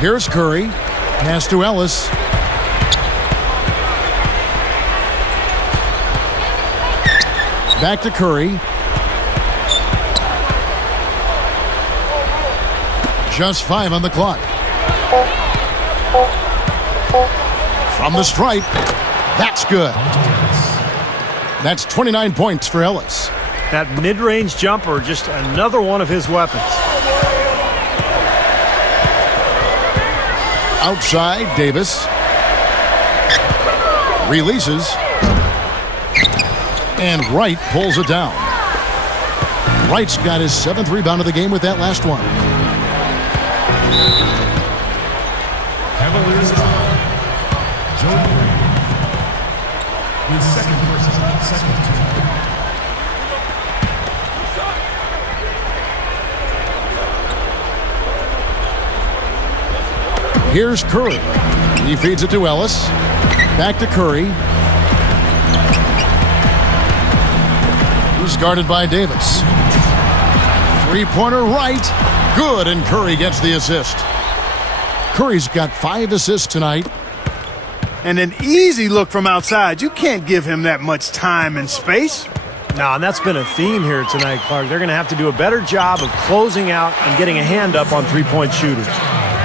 Here's Curry. Pass to Ellis. Back to Curry. Just 5 on the clock. From the stripe. That's good. That's 29 points for Ellis. That mid-range jumper, just another one of his weapons. Outside, Davis. Releases. And Wright pulls it down. Wright's got his 7th rebound of the game with that last one. Cavaliers foul. Joe Green. With second team. Here's Curry. He feeds it to Ellis. Back to Curry. He's guarded by Davis. Three-pointer right. Good, and Curry gets the assist. Curry's got 5 assists tonight. And an easy look from outside. You can't give him that much time and space. No, and that's been a theme here tonight, Clark. They're going to have to do a better job of closing out and getting a hand up on three-point shooters.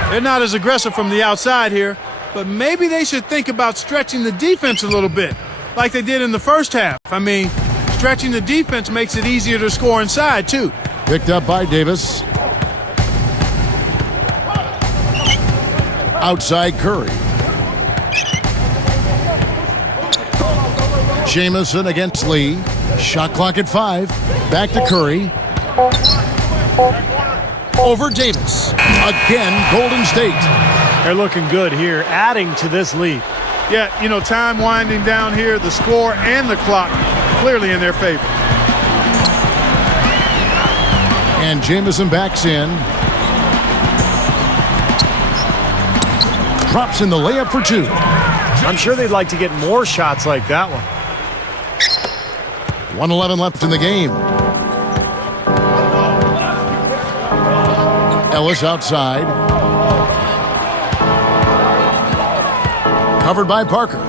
They're not as aggressive from the outside here, but maybe they should think about stretching the defense a little bit, like they did in the first half. I mean, stretching the defense makes it easier to score inside, too. Picked up by Davis. Outside Curry. Jamison against Lee. Shot clock at 5. Back to Curry. Over Davis. Again, Golden State. They're looking good here, adding to this lead. Yeah, you know, time winding down here, the score and the clock clearly in their favor. And Jamison backs in. Drops in the layup for 2. I'm sure they'd like to get more shots like that one. 1:11 left in the game. Ellis outside. Covered by Parker.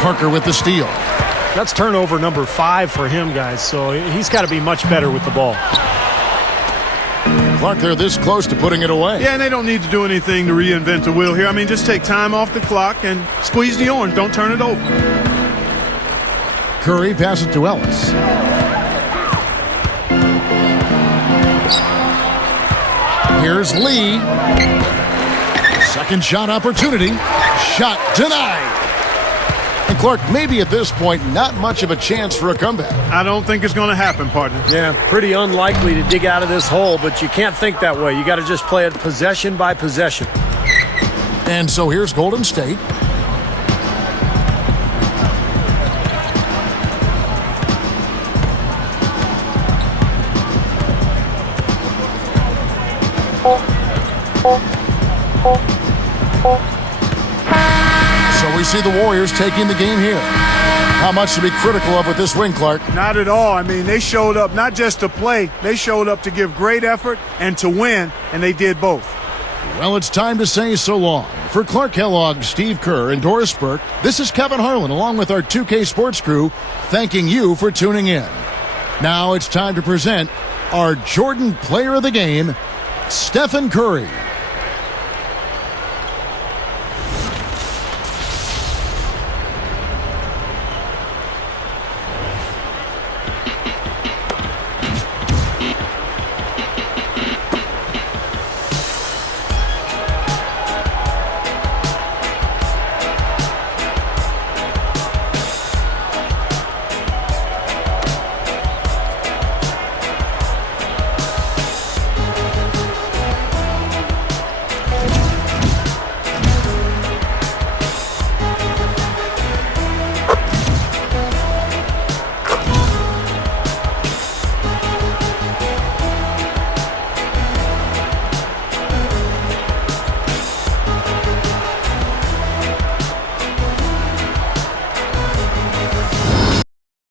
Parker with the steal. That's turnover number 5 for him, guys, so he's got to be much better with the ball. Clark, they're this close to putting it away. Yeah, and they don't need to do anything to reinvent the wheel here. I mean, just take time off the clock and squeeze the orange. Don't turn it over. Curry passes to Ellis. Here's Lee. Second shot opportunity. Shot denied. And Clark, maybe at this point, not much of a chance for a comeback. I don't think it's going to happen, partner. Yeah, pretty unlikely to dig out of this hole, but you can't think that way. You got to just play it possession by possession. And so here's Golden State. So we see the Warriors taking the game here. How much to be critical of with this win, Clark? Not at all. I mean, they showed up not just to play, they showed up to give great effort and to win, and they did both. Well, it's time to say so long. For Clark Kellogg, Steve Kerr, and Doris Burke, this is Kevin Harlan along with our 2K Sports crew thanking you for tuning in. Now it's time to present our Jordan Player of the Game, Stephen Curry.